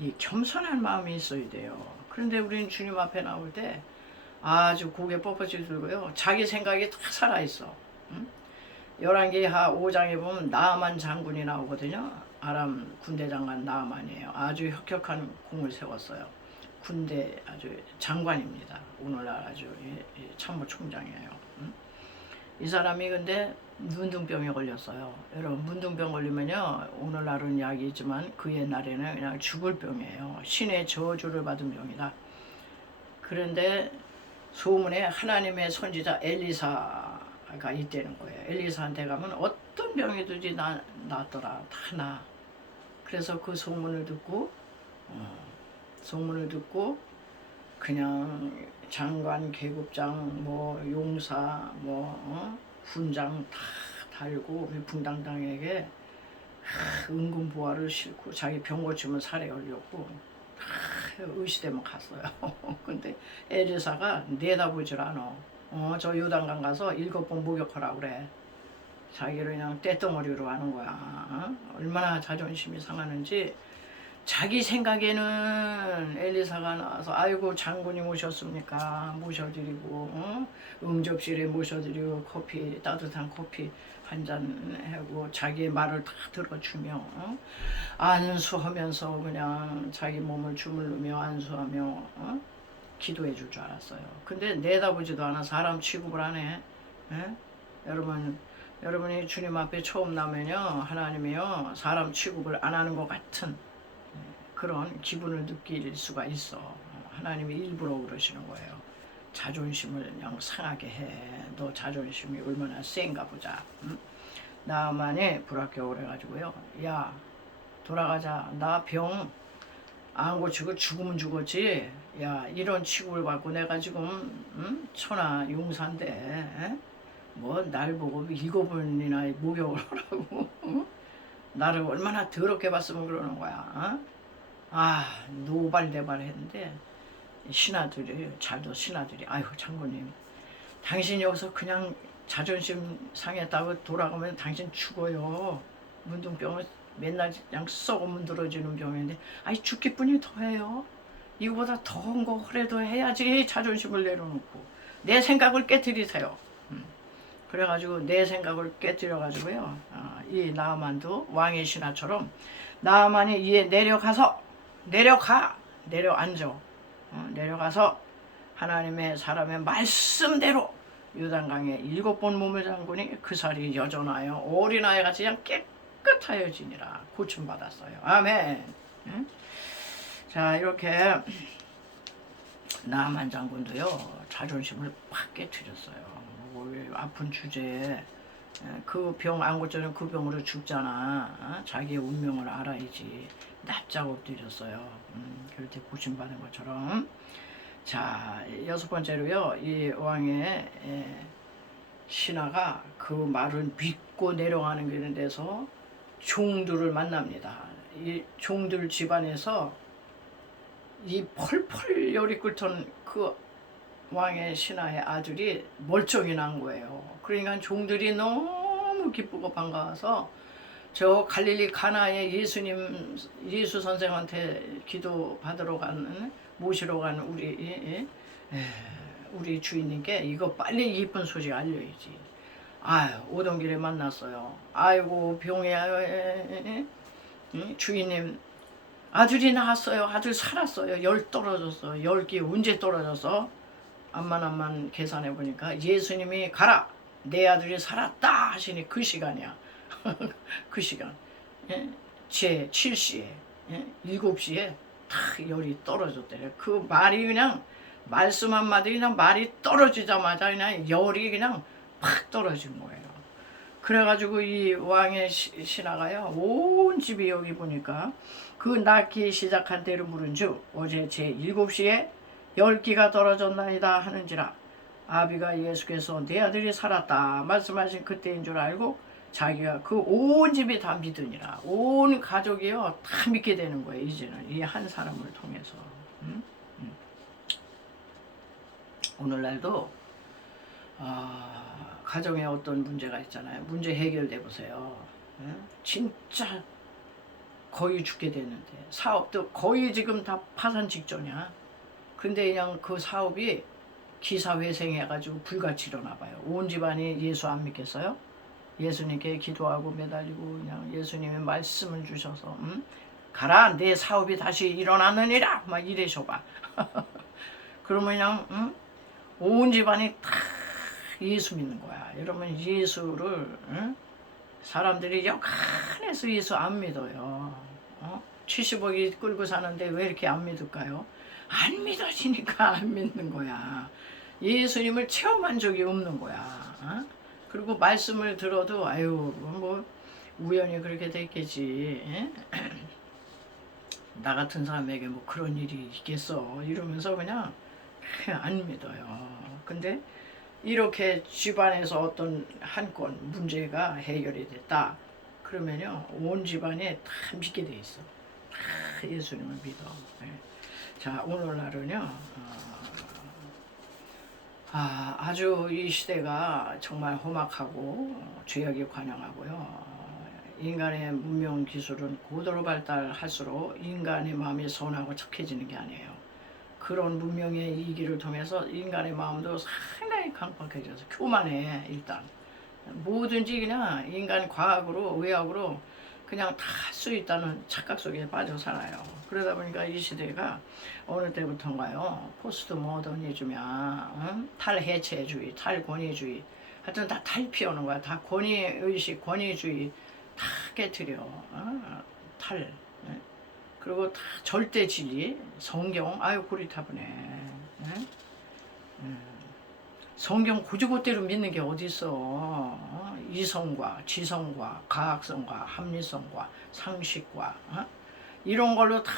이 겸손한 마음이 있어야 돼요. 그런데 우리는 주님 앞에 나올 때 아주 고개 뻣뻣이 들고요. 자기 생각이 다 살아있어. 열왕기하 5장에 보면 나아만 장군이 나오거든요. 아람 군대 장관 나아만이에요. 아주 혁혁한 공을 세웠어요. 군대 아주 장관입니다. 오늘날 아주 참모총장이에요. 이 사람이 근데 문둥병에 걸렸어요. 여러분 문둥병 걸리면요. 오늘날은 약이 있지만 그 옛날에는 그냥 죽을 병이에요. 신의 저주를 받은 병이다. 그런데 소문에 하나님의 선지자 엘리사가 있다는 거예요. 엘리사한테 가면 어떤 병이든지 낫더라. 다 나. 그래서 그 소문을 듣고 그냥 장관, 계급장, 용사, 군장 다 달고 분당당에게 은근보화를 싣고 자기 병 고치면 살에 걸렸고 의시되면 갔어요. 근데 엘리사가 내다보질 않아. 저 요단강 가서 7번 목욕하라고 그래. 자기를 그냥 떼덩어리로 하는 거야. 얼마나 자존심이 상하는지. 자기 생각에는 엘리사가 나와서 아이고 장군이 모셨습니까? 모셔드리고 응접실에 모셔드리고 따뜻한 커피 한 잔 하고 자기의 말을 다 들어주며 안수하면서 그냥 자기 몸을 주물르며 안수하며 기도해 줄 줄 알았어요. 근데 내다보지도 않아. 사람 취급을 안 해. 여러분이 주님 앞에 처음 나면요 하나님이요 사람 취급을 안 하는 것 같은 그런 기분을 느낄 수가 있어. 하나님이 일부러 그러시는 거예요. 자존심을 그냥 상하게 해. 너 자존심이 얼마나 센가 보자. 나만이 불합격을 해가지고요. 야 돌아가자. 나 병 안 고치고 죽으면 죽었지. 야 이런 취급을 받고 내가 지금 천하 용사인데 날 보고 7번이나 목욕을 하라고 나를 얼마나 더럽게 봤으면 그러는 거야. 노발대발 했는데 신하들이 아이고 장군님 당신이 여기서 그냥 자존심 상했다고 돌아가면 당신 죽어요. 문둥병을 맨날 그냥 썩어 문드러지는 병인데 죽기뿐이 더해요. 이거보다 더한 거 그래도 해야지. 자존심을 내려놓고 내 생각을 깨뜨리세요. 그래가지고 내 생각을 깨뜨려가지고요. 이 나아만도 왕의 신하처럼 나아만이 이에 내려앉아. 내려가서 하나님의 사람의 말씀대로 요단강에 7번 몸을 잠그니 그 살이 여전하여 어린아이같이 그냥 깨끗하여지니라. 고침받았어요. 아멘. 자 이렇게 나아만 장군도요 자존심을 팍 깨뜨렸어요. 아픈 주제에 그 병 안 고쳐는 그 병으로 죽잖아. 자기의 운명을 알아야지. 납작 엎드렸어요. 그럴 때 고침받은 것처럼. 자 6번째로요 이 왕의 신하가 그 말을 믿고 내려가는 길에 대해서 종들을 만납니다. 이 종들 집안에서 이 펄펄 열이 끓던 그 왕의 신하의 아들이 멀쩡히 난 거예요. 그러니까 종들이 너무 기쁘고 반가워서 저 갈릴리 가나에 예수 선생한테 기도 받으러 모시러 간 우리 주인님께 이거 빨리 이쁜 소식 알려야지. 아유, 오던 길에 만났어요. 아이고, 병에, 주인님, 아들이 나왔어요. 아들 살았어요. 열 떨어졌어. 열기 언제 떨어졌어? 암만 계산해 보니까 예수님이 가라. 내 아들이 살았다 하시니 그 시간이야. 그 시간. 예? 제 7시에, 7시에 탁 열이 떨어졌대. 그 말이 그냥 말씀 한마디 그냥 말이 떨어지자마자 그냥 열이 그냥 팍 떨어진 거예요. 그래가지고 이 왕의 신하가요 온 집이 여기 보니까 그 낳기 시작한 때를 물은즉 어제 제 7시에 열기가 떨어졌나이다 하는지라 아비가 예수께서 내 아들이 살았다 말씀하신 그때인 줄 알고 자기가 그 온 집이 다 믿으니라. 온 가족이요 다 믿게 되는 거예요. 이제는 이 한 사람을 통해서. 오늘날도 가정에 어떤 문제가 있잖아요. 문제 해결돼 보세요. 진짜 거의 죽게 되는데 사업도 거의 지금 다 파산 직전이야. 근데 그냥 그 사업이 기사회생해가지고 불같이 일어나 봐요. 온 집안이 예수 안 믿겠어요? 예수님께 기도하고 매달리고 그냥 예수님의 말씀을 주셔서 가라 내 사업이 다시 일어나느니라 막 이래셔봐. 그러면 그냥 온 집안이 다 예수 믿는 거야. 여러분 예수를 사람들이 역한해서 예수 안 믿어요. 70억이 끌고 사는데 왜 이렇게 안 믿을까요? 안 믿어지니까 안 믿는 거야. 예수님을 체험한 적이 없는 거야. 그리고 말씀을 들어도 아유 뭐 우연히 그렇게 됐겠지. 나 같은 사람에게 뭐 그런 일이 있겠어 이러면서 그냥 안 믿어요. 근데 이렇게 집안에서 어떤 한 건 문제가 해결이 됐다 그러면요 온 집안에 다 믿게 돼 있어. 다 예수님을 믿어. 자 오늘날은요 아주 이 시대가 정말 험악하고 죄악이 관영하고요. 인간의 문명 기술은 고도로 발달할수록 인간의 마음이 선하고 착해지는 게 아니에요. 그런 문명의 이기를 통해서 인간의 마음도 상당히 강팍해져서 교만해. 일단 뭐든지 그냥 인간 과학으로 의학으로 그냥 다 할 수 있다는 착각 속에 빠져 살아요. 그러다 보니까 이 시대가 어느 때부터인가요? 포스트 모더니즘이야. 탈해체주의, 탈권위주의. 하여튼 다 탈피하는 거야. 다 권위의식, 권위주의 다 깨트려. 탈. 그리고 다 절대 진리, 성경, 아유 고리타분해. 성경 고지고대로 믿는 게 어딨어. 이성과 지성과 과학성과 합리성과 상식과 이런 걸로 다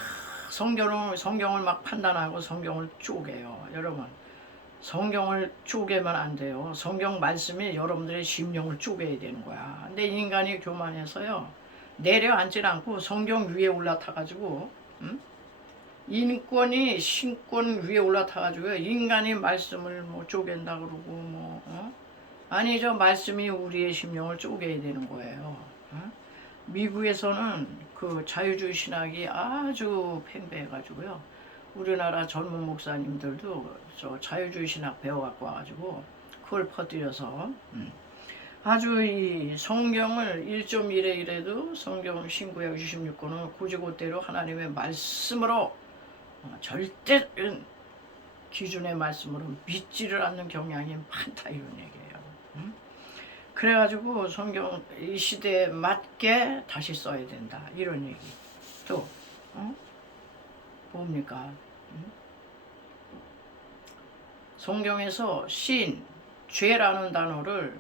성경을 막 판단하고 성경을 쪼개요. 여러분 성경을 쪼개면 안 돼요. 성경 말씀이 여러분들의 심령을 쪼개야 되는 거야. 근데 인간이 교만해서요 내려앉질 않고 성경 위에 올라타가지고 인권이 신권 위에 올라타가지고 인간이 말씀을 뭐 쪼갠다 그러고 아니 저 말씀이 우리의 심령을 쪼개야 되는 거예요. 미국에서는 그 자유주의 신학이 아주 팽배해가지고요. 우리나라 젊은 목사님들도 저 자유주의 신학 배워갖고 와가지고 그걸 퍼뜨려서 아주 이 성경을 1.1에 이래도 성경 신구약 66권은 고지고대로 하나님의 말씀으로 절대 기준의 말씀으로 믿지를 않는 경향이 많다 이런 얘기예요. 그래가지고 성경 이 시대에 맞게 다시 써야 된다 이런 얘기. 또 뭡니까? 성경에서 신, 죄라는 단어를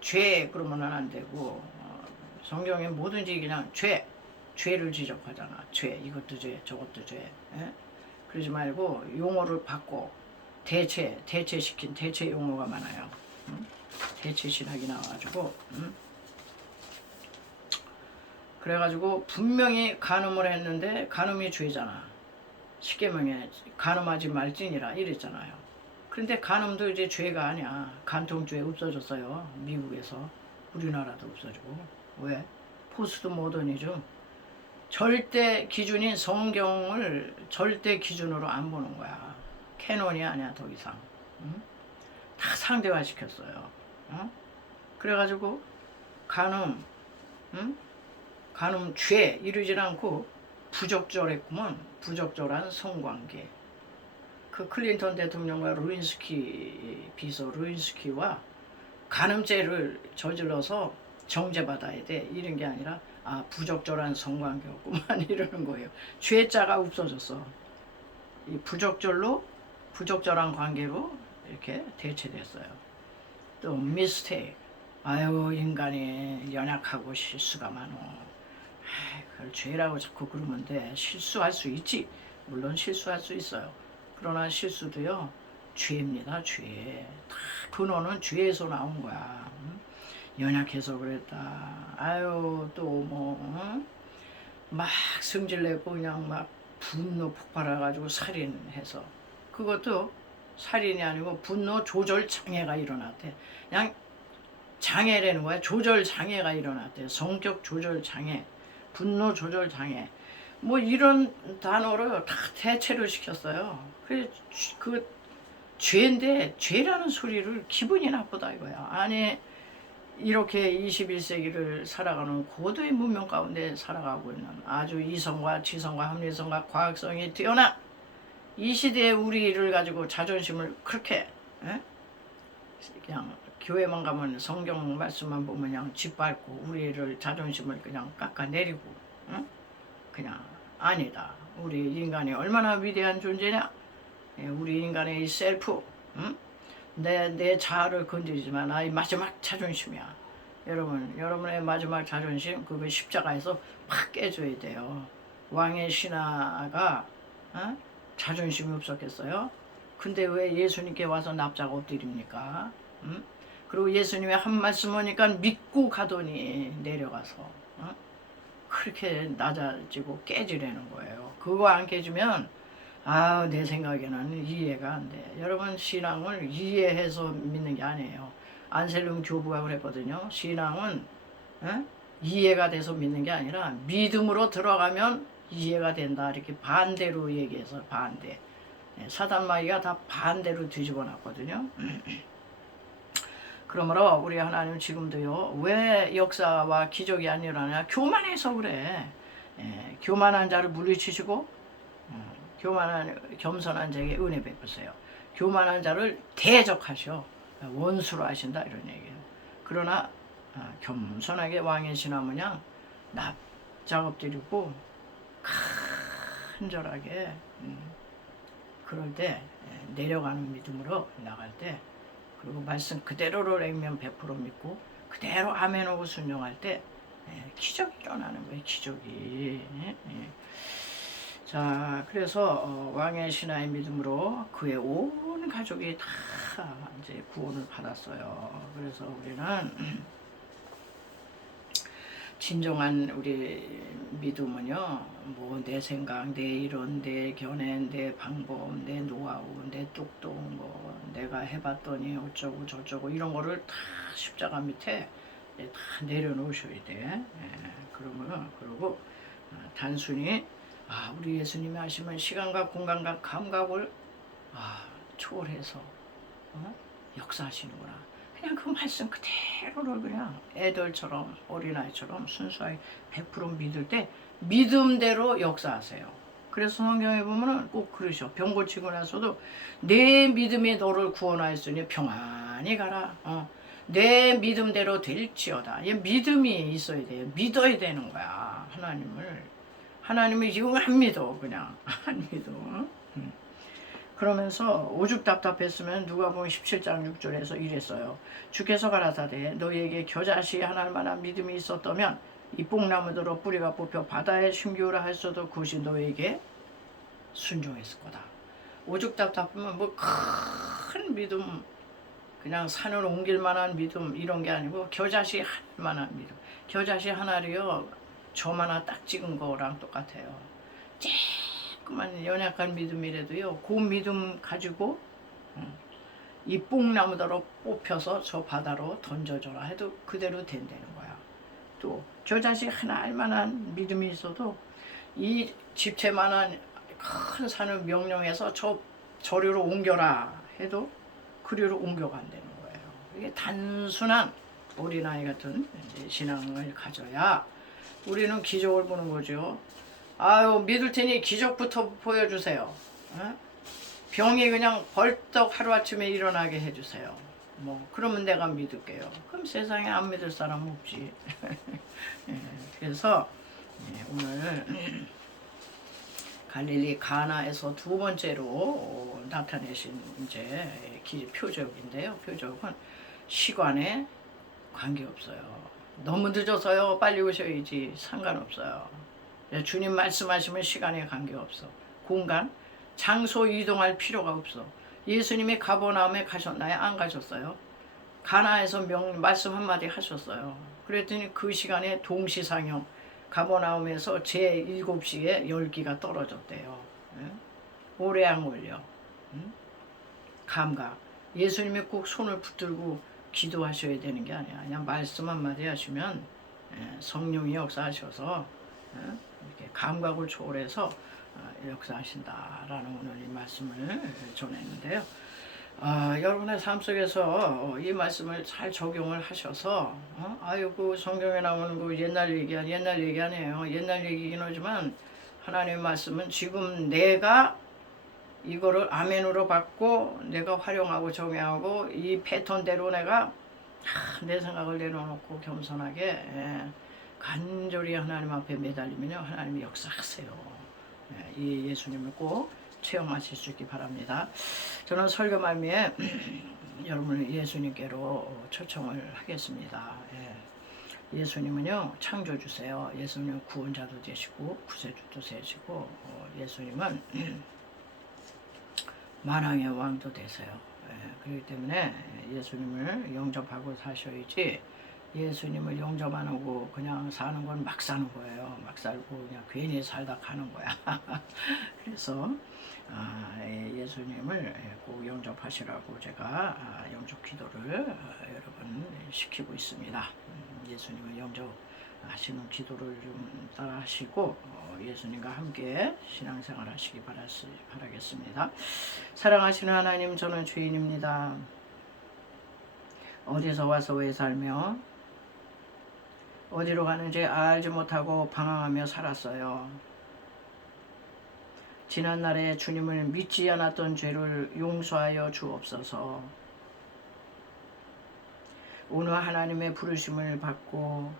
죄 그러면은 안 되고 성경에 뭐든지 그냥 죄를 지적하잖아. 죄 이것도 죄 저것도 죄. 그러지 말고 용어를 바꿔 대체시킨 대체 용어가 많아요. 대체 신학이 나와가지고 그래가지고 분명히 간음을 했는데 간음이 죄잖아. 십계명에 간음하지 말지니라 이랬잖아요. 그런데 간음도 이제 죄가 아니야. 간통죄 없어졌어요. 미국에서. 우리나라도 없어지고. 왜? 포스트 모더니즘. 절대 기준인 성경을 절대 기준으로 안 보는 거야. 캐논이 아니야 더 이상. 다 상대화 시켰어요. 그래가지고 간음, 응? 간음 죄 이루질 않고 부적절했구먼. 부적절한 성관계. 그 클린턴 대통령과 루인스키 비서 루인스키와 간음죄를 저질러서 정죄받아야 돼 이런 게 아니라 부적절한 성관계였구만 이러는 거예요. 죄자가 없어졌어. 이 부적절한 관계로 이렇게 대체됐어요. 또 미스테이크. 아유 인간이 연약하고 실수가 많어. 그걸 죄라고 자꾸 그러면 돼. 실수할 수 있지. 물론 실수할 수 있어요. 그러나 실수도요 죄입니다. 죄. 다 근원은 죄에서 나온 거야. 연약해서 그랬다. 아유 또 뭐 막 성질내고 그냥 막 분노 폭발해가지고 살인해서 그것도 살인이 아니고 분노 조절 장애가 일어났대. 그냥 장애라는 거야. 조절 장애가 일어났대. 성격 조절 장애, 분노 조절 장애. 뭐 이런 단어를 다 대체를 시켰어요. 그 죄인데 죄라는 소리를 기분이 나쁘다 이거야. 아니 이렇게 21세기를 살아가는 고도의 문명 가운데 살아가고 있는 아주 이성과 지성과 합리성과 과학성이 뛰어난 이 시대의 우리를 가지고 자존심을 그렇게 그냥 교회만 가면 성경 말씀만 보면 그냥 짓밟고 우리를 자존심을 그냥 깎아내리고 그냥 아니다. 우리 인간이 얼마나 위대한 존재냐. 우리 인간의 이 셀프 내 자아를 건드리지만 나의 마지막 자존심이야. 여러분의 마지막 자존심 그거 십자가에서 팍 깨줘야 돼요. 왕의 신하가 자존심이 없었겠어요? 근데 왜 예수님께 와서 납작 엎드립니까? 그리고 예수님의 한 말씀 하니까 믿고 가더니 내려가서 그렇게 낮아지고 깨지려는 거예요. 그거 안 깨지면 내 생각에는 이해가 안 돼. 여러분 신앙을 이해해서 믿는 게 아니에요. 안셀름 교부가 그랬거든요. 신앙은 이해가 돼서 믿는 게 아니라 믿음으로 들어가면 이해가 된다. 이렇게 반대로 얘기해서 반대. 사단마귀가 다 반대로 뒤집어 놨거든요. 그러므로 우리 하나님 지금도요. 왜 역사와 기적이 안 일어나냐. 교만해서 그래. 교만한 자를 물리치시고 교만한 겸손한 자에게 은혜 베푸세요. 교만한 자를 대적하셔. 원수로 하신다 이런 얘기예요. 그러나 겸손하게 왕의 신하모냥 납작 엎드리고 간절하게 그럴 때 내려가는 믿음으로 나갈 때 그리고 말씀 그대로를 액면 100% 믿고 그대로 아멘하고 순종할 때 기적이 일어나는 거예요. 기적이. 자, 그래서 왕의 신하의 믿음으로 그의 온 가족이 다 이제 구원을 받았어요. 그래서 우리는 진정한 우리 믿음은요, 뭐 내 생각, 내 이론, 내 견해, 내 방법, 내 노하우, 내 똑똑, 뭐 내가 해봤더니 어쩌고 저쩌고 이런 거를 다 십자가 밑에 다 내려놓으셔야 돼. 그리고 단순히 우리 예수님이 하시면 시간과 공간과 감각을 초월해서 역사하시는구나. 그냥 그 말씀 그대로를 그냥 애들처럼 어린아이처럼 순수하게 100% 믿을 때 믿음대로 역사하세요. 그래서 성경에 보면은 꼭 그러셔. 병 고치고 나서도 내 믿음이 너를 구원하였으니 평안히 가라. 내 믿음대로 될지어다. 이 믿음이 있어야 돼요. 믿어야 되는 거야. 하나님을 지금 안 믿어. 그냥 안 믿어. 그러면서 오죽 답답했으면 누가복음 17장 6절에서 이랬어요. 주께서 가라사대 너희에게 겨자씨 하나일 만한 믿음이 있었다면 이 뽕나무대로 뿌리가 뽑혀 바다에 심기우라 할수도 그것이 너희에게 순종했을 거다. 오죽 답답하면 뭐 큰 믿음 그냥 산을 옮길 만한 믿음 이런 게 아니고 겨자씨 할 만한 믿음. 겨자씨 하나리요 저만한 딱 찍은 거랑 똑같아요. 조그만 연약한 믿음이라도요 그 믿음 가지고 이 뽕나무대로 뽑혀서 저 바다로 던져줘라 해도 그대로 된다는 거야. 또 겨자씨 하나 할 만한 믿음이 있어도 이 집채만한 큰 산을 명령해서 저리로 옮겨라 해도 그리로 옮겨간다는 거예요. 이게 단순한 어린아이 같은 이제 신앙을 가져야 우리는 기적을 보는 거죠. 아유, 믿을 테니 기적부터 보여주세요. 어? 병이 그냥 벌떡 하루아침에 일어나게 해주세요. 뭐 그러면 내가 믿을게요. 그럼 세상에 안 믿을 사람 없지. 예, 그래서 오늘 갈릴리 가나에서 두 번째로 나타내신 이제 표적인데요. 표적은 시간에 관계없어요. 너무 늦어서요. 빨리 오셔야지. 상관없어요. 주님 말씀하시면 시간에 관계없어. 공간, 장소 이동할 필요가 없어. 예수님이 가버나움에 가셨나요? 안 가셨어요? 가나에서 말씀 한마디 하셨어요. 그랬더니 그 시간에 동시상영 가버나움에서 제7시에 열기가 떨어졌대요. 오래 안 걸려. 감각. 예수님이 꼭 손을 붙들고 기도하셔야 되는 게 아니야. 그냥 말씀 한마디 하시면 성령이 역사하셔서 이렇게 감각을 초월해서 역사하신다라는 오늘 이 말씀을 전했는데요. 여러분의 삶 속에서 이 말씀을 잘 적용을 하셔서 그 성경에 나오는 그 옛날 얘기 아니에요. 옛날 얘기긴 하지만 하나님의 말씀은 지금 내가 이거를 아멘으로 받고 내가 활용하고 적용하고 이 패턴대로 내가 내 생각을 내려놓고 겸손하게 간절히 하나님 앞에 매달리면요 하나님이 역사하세요. 이 예수님을 꼭 체험하실 수 있기 바랍니다. 저는 설교 말미에 여러분을 예수님께로 초청을 하겠습니다. 예수님은요 창조주세요. 예수님은 구원자도 되시고 구세주도 되시고 예수님은 만왕의 왕도 되세요. 그렇기 때문에 예수님을 영접하고 사셔야지 예수님을 영접 안 하고 그냥 사는 건 막 사는 거예요. 막 살고 그냥 괜히 살다 가는 거야. 그래서 예수님을 꼭 영접하시라고 제가 영접 기도를 여러분 시키고 있습니다. 예수님을 영접하시는 기도를 좀 따라 하시고 예수님과 함께 신앙생활 하시기 바라겠습니다. 사랑하시는 하나님, 저는 죄인입니다. 어디서 와서 왜 살며 어디로 가는지 알지 못하고 방황하며 살았어요. 지난날에 주님을 믿지 않았던 죄를 용서하여 주옵소서. 오늘 하나님의 부르심을 받고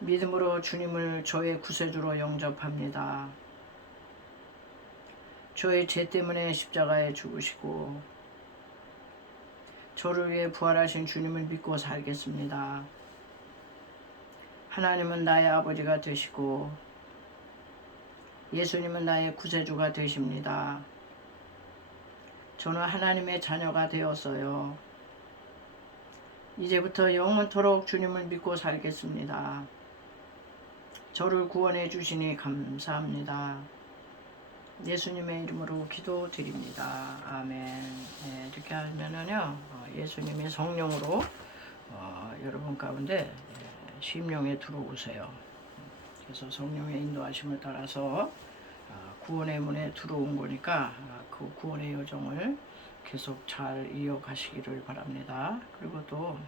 믿음으로 주님을 저의 구세주로 영접합니다. 저의 죄 때문에 십자가에 죽으시고 저를 위해 부활하신 주님을 믿고 살겠습니다. 하나님은 나의 아버지가 되시고 예수님은 나의 구세주가 되십니다. 저는 하나님의 자녀가 되었어요. 이제부터 영원토록 주님을 믿고 살겠습니다. 저를 구원해 주시니 감사합니다. 예수님의 이름으로 기도드립니다. 아멘. 이렇게 하면은요 예수님이 성령으로 여러분 가운데 심령에 들어오세요. 그래서 성령의 인도하심을 따라서 구원의 문에 들어온 거니까 그 구원의 여정을 계속 잘 이어가시기를 바랍니다. 그리고 또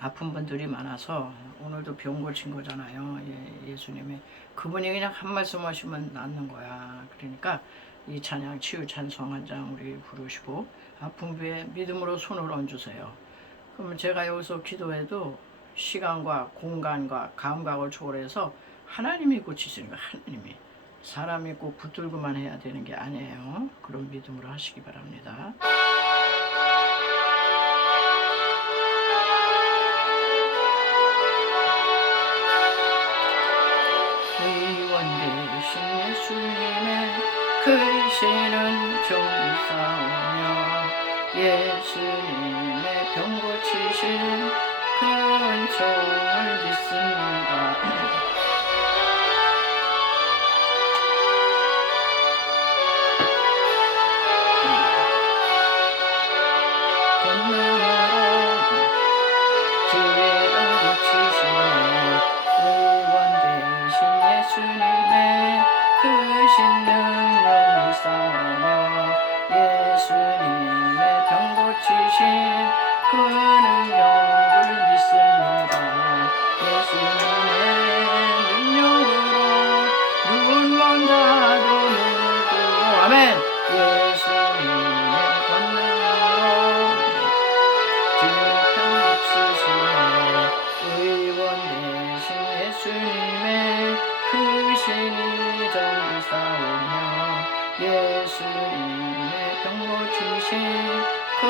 아픈 분들이 많아서 오늘도 병 고친 거잖아요. 예수님이 그분이 그냥 한 말씀 하시면 낫는 거야. 그러니까 이 찬양 치유 찬송 한 장 우리 부르시고 아픈 부에 믿음으로 손을 얹으세요. 그러면 제가 여기서 기도해도 시간과 공간과 감각을 초월해서 하나님이 고치시는 거예요. 하나님이. 사람이 꼭 붙들고만 해야 되는 게 아니에요. 그런 믿음으로 하시기 바랍니다. 의원 되신 예수님의 크시는 종이 싸우며 예수님의 병 고치신 큰 종을 믿습니다. 예수님의 병 고치신 그 능력을 믿습니다. 예수님의 능력으로 눈먼 자도 눈을 뜨고 아멘. 예수님의 권능으로 질병 없으시네. 의원 대신 예수님의 그 신이 정리 싸우며 예수님의 병 고치신 그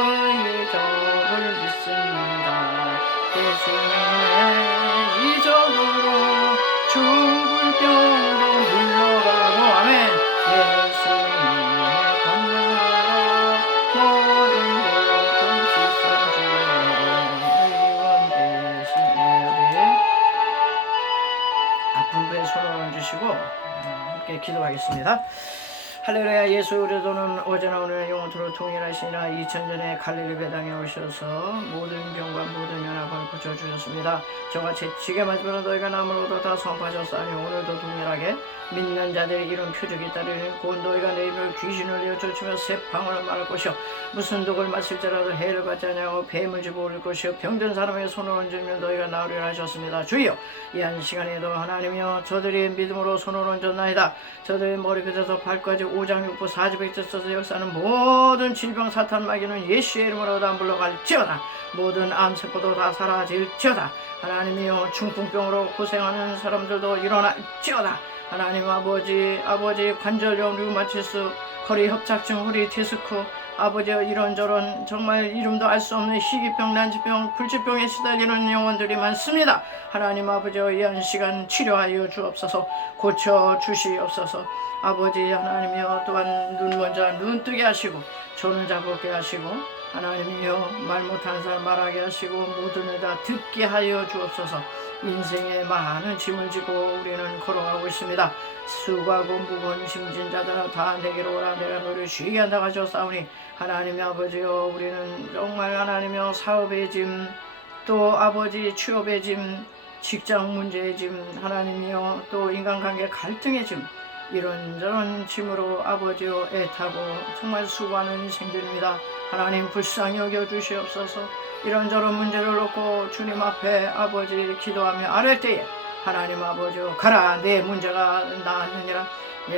이적을 믿습니다. 예수님의 이적으로 죽을 병도 물러가고 아멘. 예수님의 권능으로 모든 것을 씻어주는 의원 대신에 우리 아픈 배에 손을 얹으시고 함께 기도하겠습니다. 할렐루야. 예수 그리스도는 어제나 오늘나 영원토록 동일하시나 2000년에 갈릴리 배당에 오셔서 모든 병과 모든 연합을 고쳐주셨습니다. 저와 채찍에 맞으면 너희가 남으로도 다 선포하셨사니 오늘도 동일하게 믿는 자들이 이런 표적이 따르니 곧 너희가 내 입을 귀신을 내어 쫓으며 새방울을 말할 것이요 무슨 독을 마실지라도 해를 받지 아니하고 뱀을 집어올릴 것이요 병든 사람의 손을 얹으면 너희가 나으리라 하셨습니다. 주여 이 한 시간에도 하나님이여 저들이 믿음으로 손을 얹었나이다. 저들의 머리 끝에서 발까지 오장육부 사지백제 써서 역사하는 모든 질병 사탄 마귀는 예수의 이름으로 다 물러갈지어다. 모든 암세포도 다 사라질지어다. 하나님이여 중풍병으로 고생하는 사람들도 일어날지어다. 하나님 아버지 관절염 류마티스 허리 협착증 허리 디스크 아버지 이런저런 정말 이름도 알 수 없는 희귀병 난치병 불치병에 시달리는 영혼들이 많습니다. 하나님 아버지 이 한 시간 치료하여 주옵소서. 고쳐 주시옵소서. 아버지 하나님이여 또한 눈먼 자 눈뜨게 하시고 조는 자 걷게 하시고 하나님이여 말 못하는 사람 말하게 하시고 모든 다 듣게 하여 주옵소서. 인생에 많은 짐을 지고 우리는 걸어가고 있습니다. 수고하고 무거운 짐진 자들아 다 내게로 오라. 내가 너를 쉬게 한다 하셨사오니 하나님의 아버지여 우리는 정말 하나님이여 사업의 짐 또 아버지 취업의 짐 직장 문제의 짐 하나님이여 또 인간관계 갈등의 짐 이런저런 짐으로 아버지여 애타고 정말 수고하는 인생들입니다. 하나님 불쌍히 여겨주시옵소서. 이런저런 문제를 놓고 주님 앞에 아버지 기도하며 아뢰 때에 하나님 아버지여 가라 내 문제가 나았느니라.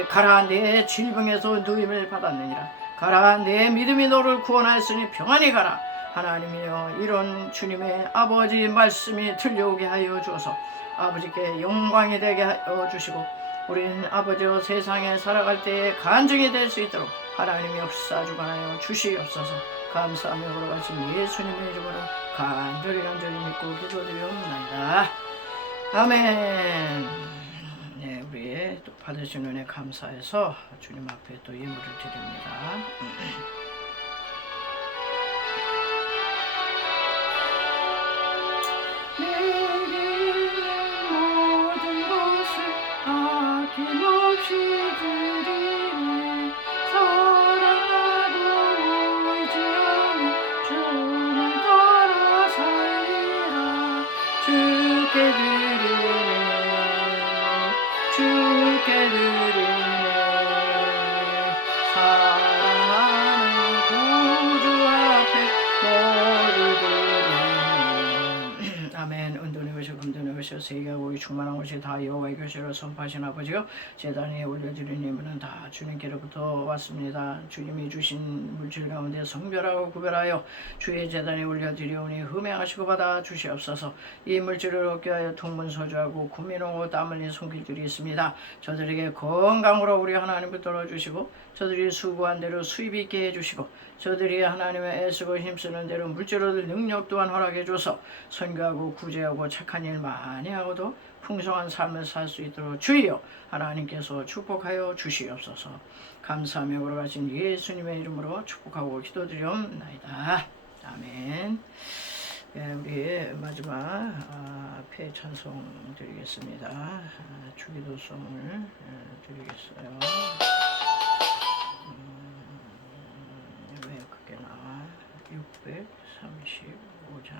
가라 내 질병에서 누임을 받았느니라. 가라 내 믿음이 너를 구원하였으니 평안히 가라. 하나님이여 이런 주님의 아버지 말씀이 들려오게 하여 주어서 아버지께 영광이 되게 하여 주시고 우리는 아버지여 세상에 살아갈 때에 간증이 될 수 있도록 하나님이 역사 주관하여 주시옵소서. 감사하며 걸어가신 예수님의 이름으로 간절히 믿고 기도드리옵나이다. 아멘. 네, 우리 또 받으신 은혜 감사해서 주님 앞에 또 예물을 드립니다. 내게 모든 것을 아낌없이 드리네. 사랑하고 의지하며 주만 따라 살리라. 주께 드리네. 주께 드리네. 사랑하는 구주 앞에 머리 드리네. 아멘. 은돈의 것이 금돈의 것이 세계하고 충만한 것이 다 여호와의 것이라 선포하신 아버지요 제단에 올려드린 예물은 다 주님께로부터 왔습니다. 주님이 주신 물질 가운데 성별하고 구별하여 주의 제단에 올려드리오니 흠행하시고 받아 주시옵소서. 이 물질을 얻게 하여 통문서주하고 구민하고 땀 흘린 손길들이 있습니다. 저들에게 건강으로 우리 하나님 붙들어 주시고 저들이 수고한 대로 수입이 있게 해주시고 저들이 하나님의 애쓰고 힘쓰는 대로 물질 얻을 능력 또한 허락해 줘서 선교하고 구제하고 착한 일 많이 하고도 풍성한 삶을 살 수 있도록 주여 하나님께서 축복하여 주시옵소서. 감사하며 걸어가신 예수님의 이름으로 축복하고 기도드리옵나이다. 아멘. 예, 우리 마지막 폐 찬송 드리겠습니다. 주기도송을 드리겠어요. 왜 그게 나와? 635장.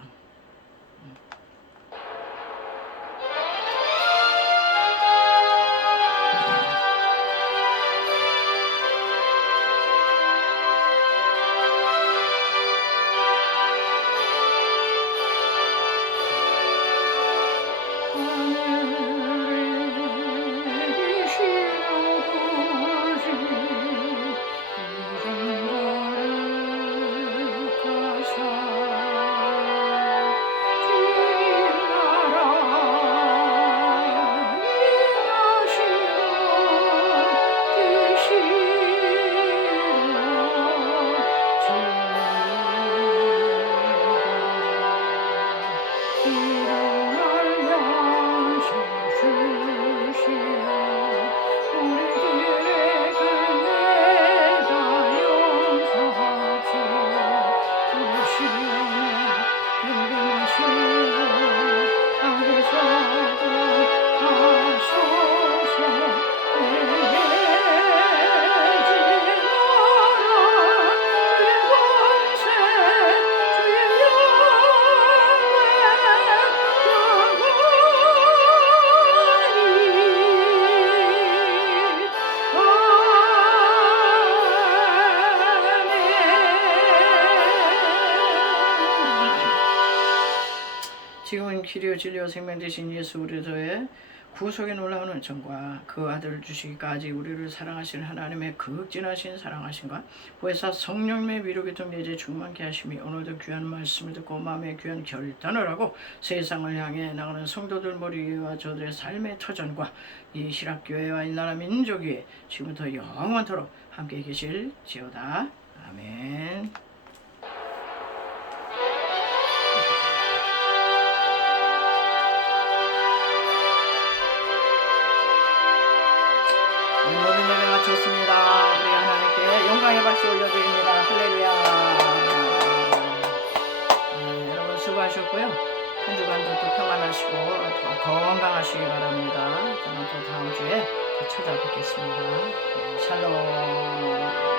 길이요 진리요 생명 되신 예수 그리스도의 구속에 놀라운 은총과 그 아들을 주시기까지 우리를 사랑하신 하나님의 극진하신 사랑하심과 보혜사 성령님의 위로기 통제제 충만케 하심이 오늘도 귀한 말씀을 듣고 마음의 귀한 결단을 하고 세상을 향해 나가는 성도들 머리 위와 저들의 삶의 터전과 이 희락교회와 이 나라 민족 위에 지금부터 영원토록 함께 계실지어다. 아멘. 모든 예배 마쳤습니다. 우리 하나님께 영광의 박수 올려드립니다. 할렐루야. 여러분 수고하셨고요. 한 주간도 또 평안하시고 더 건강하시기 바랍니다. 저는 또 다음 주에 또 찾아뵙겠습니다. 샬롬.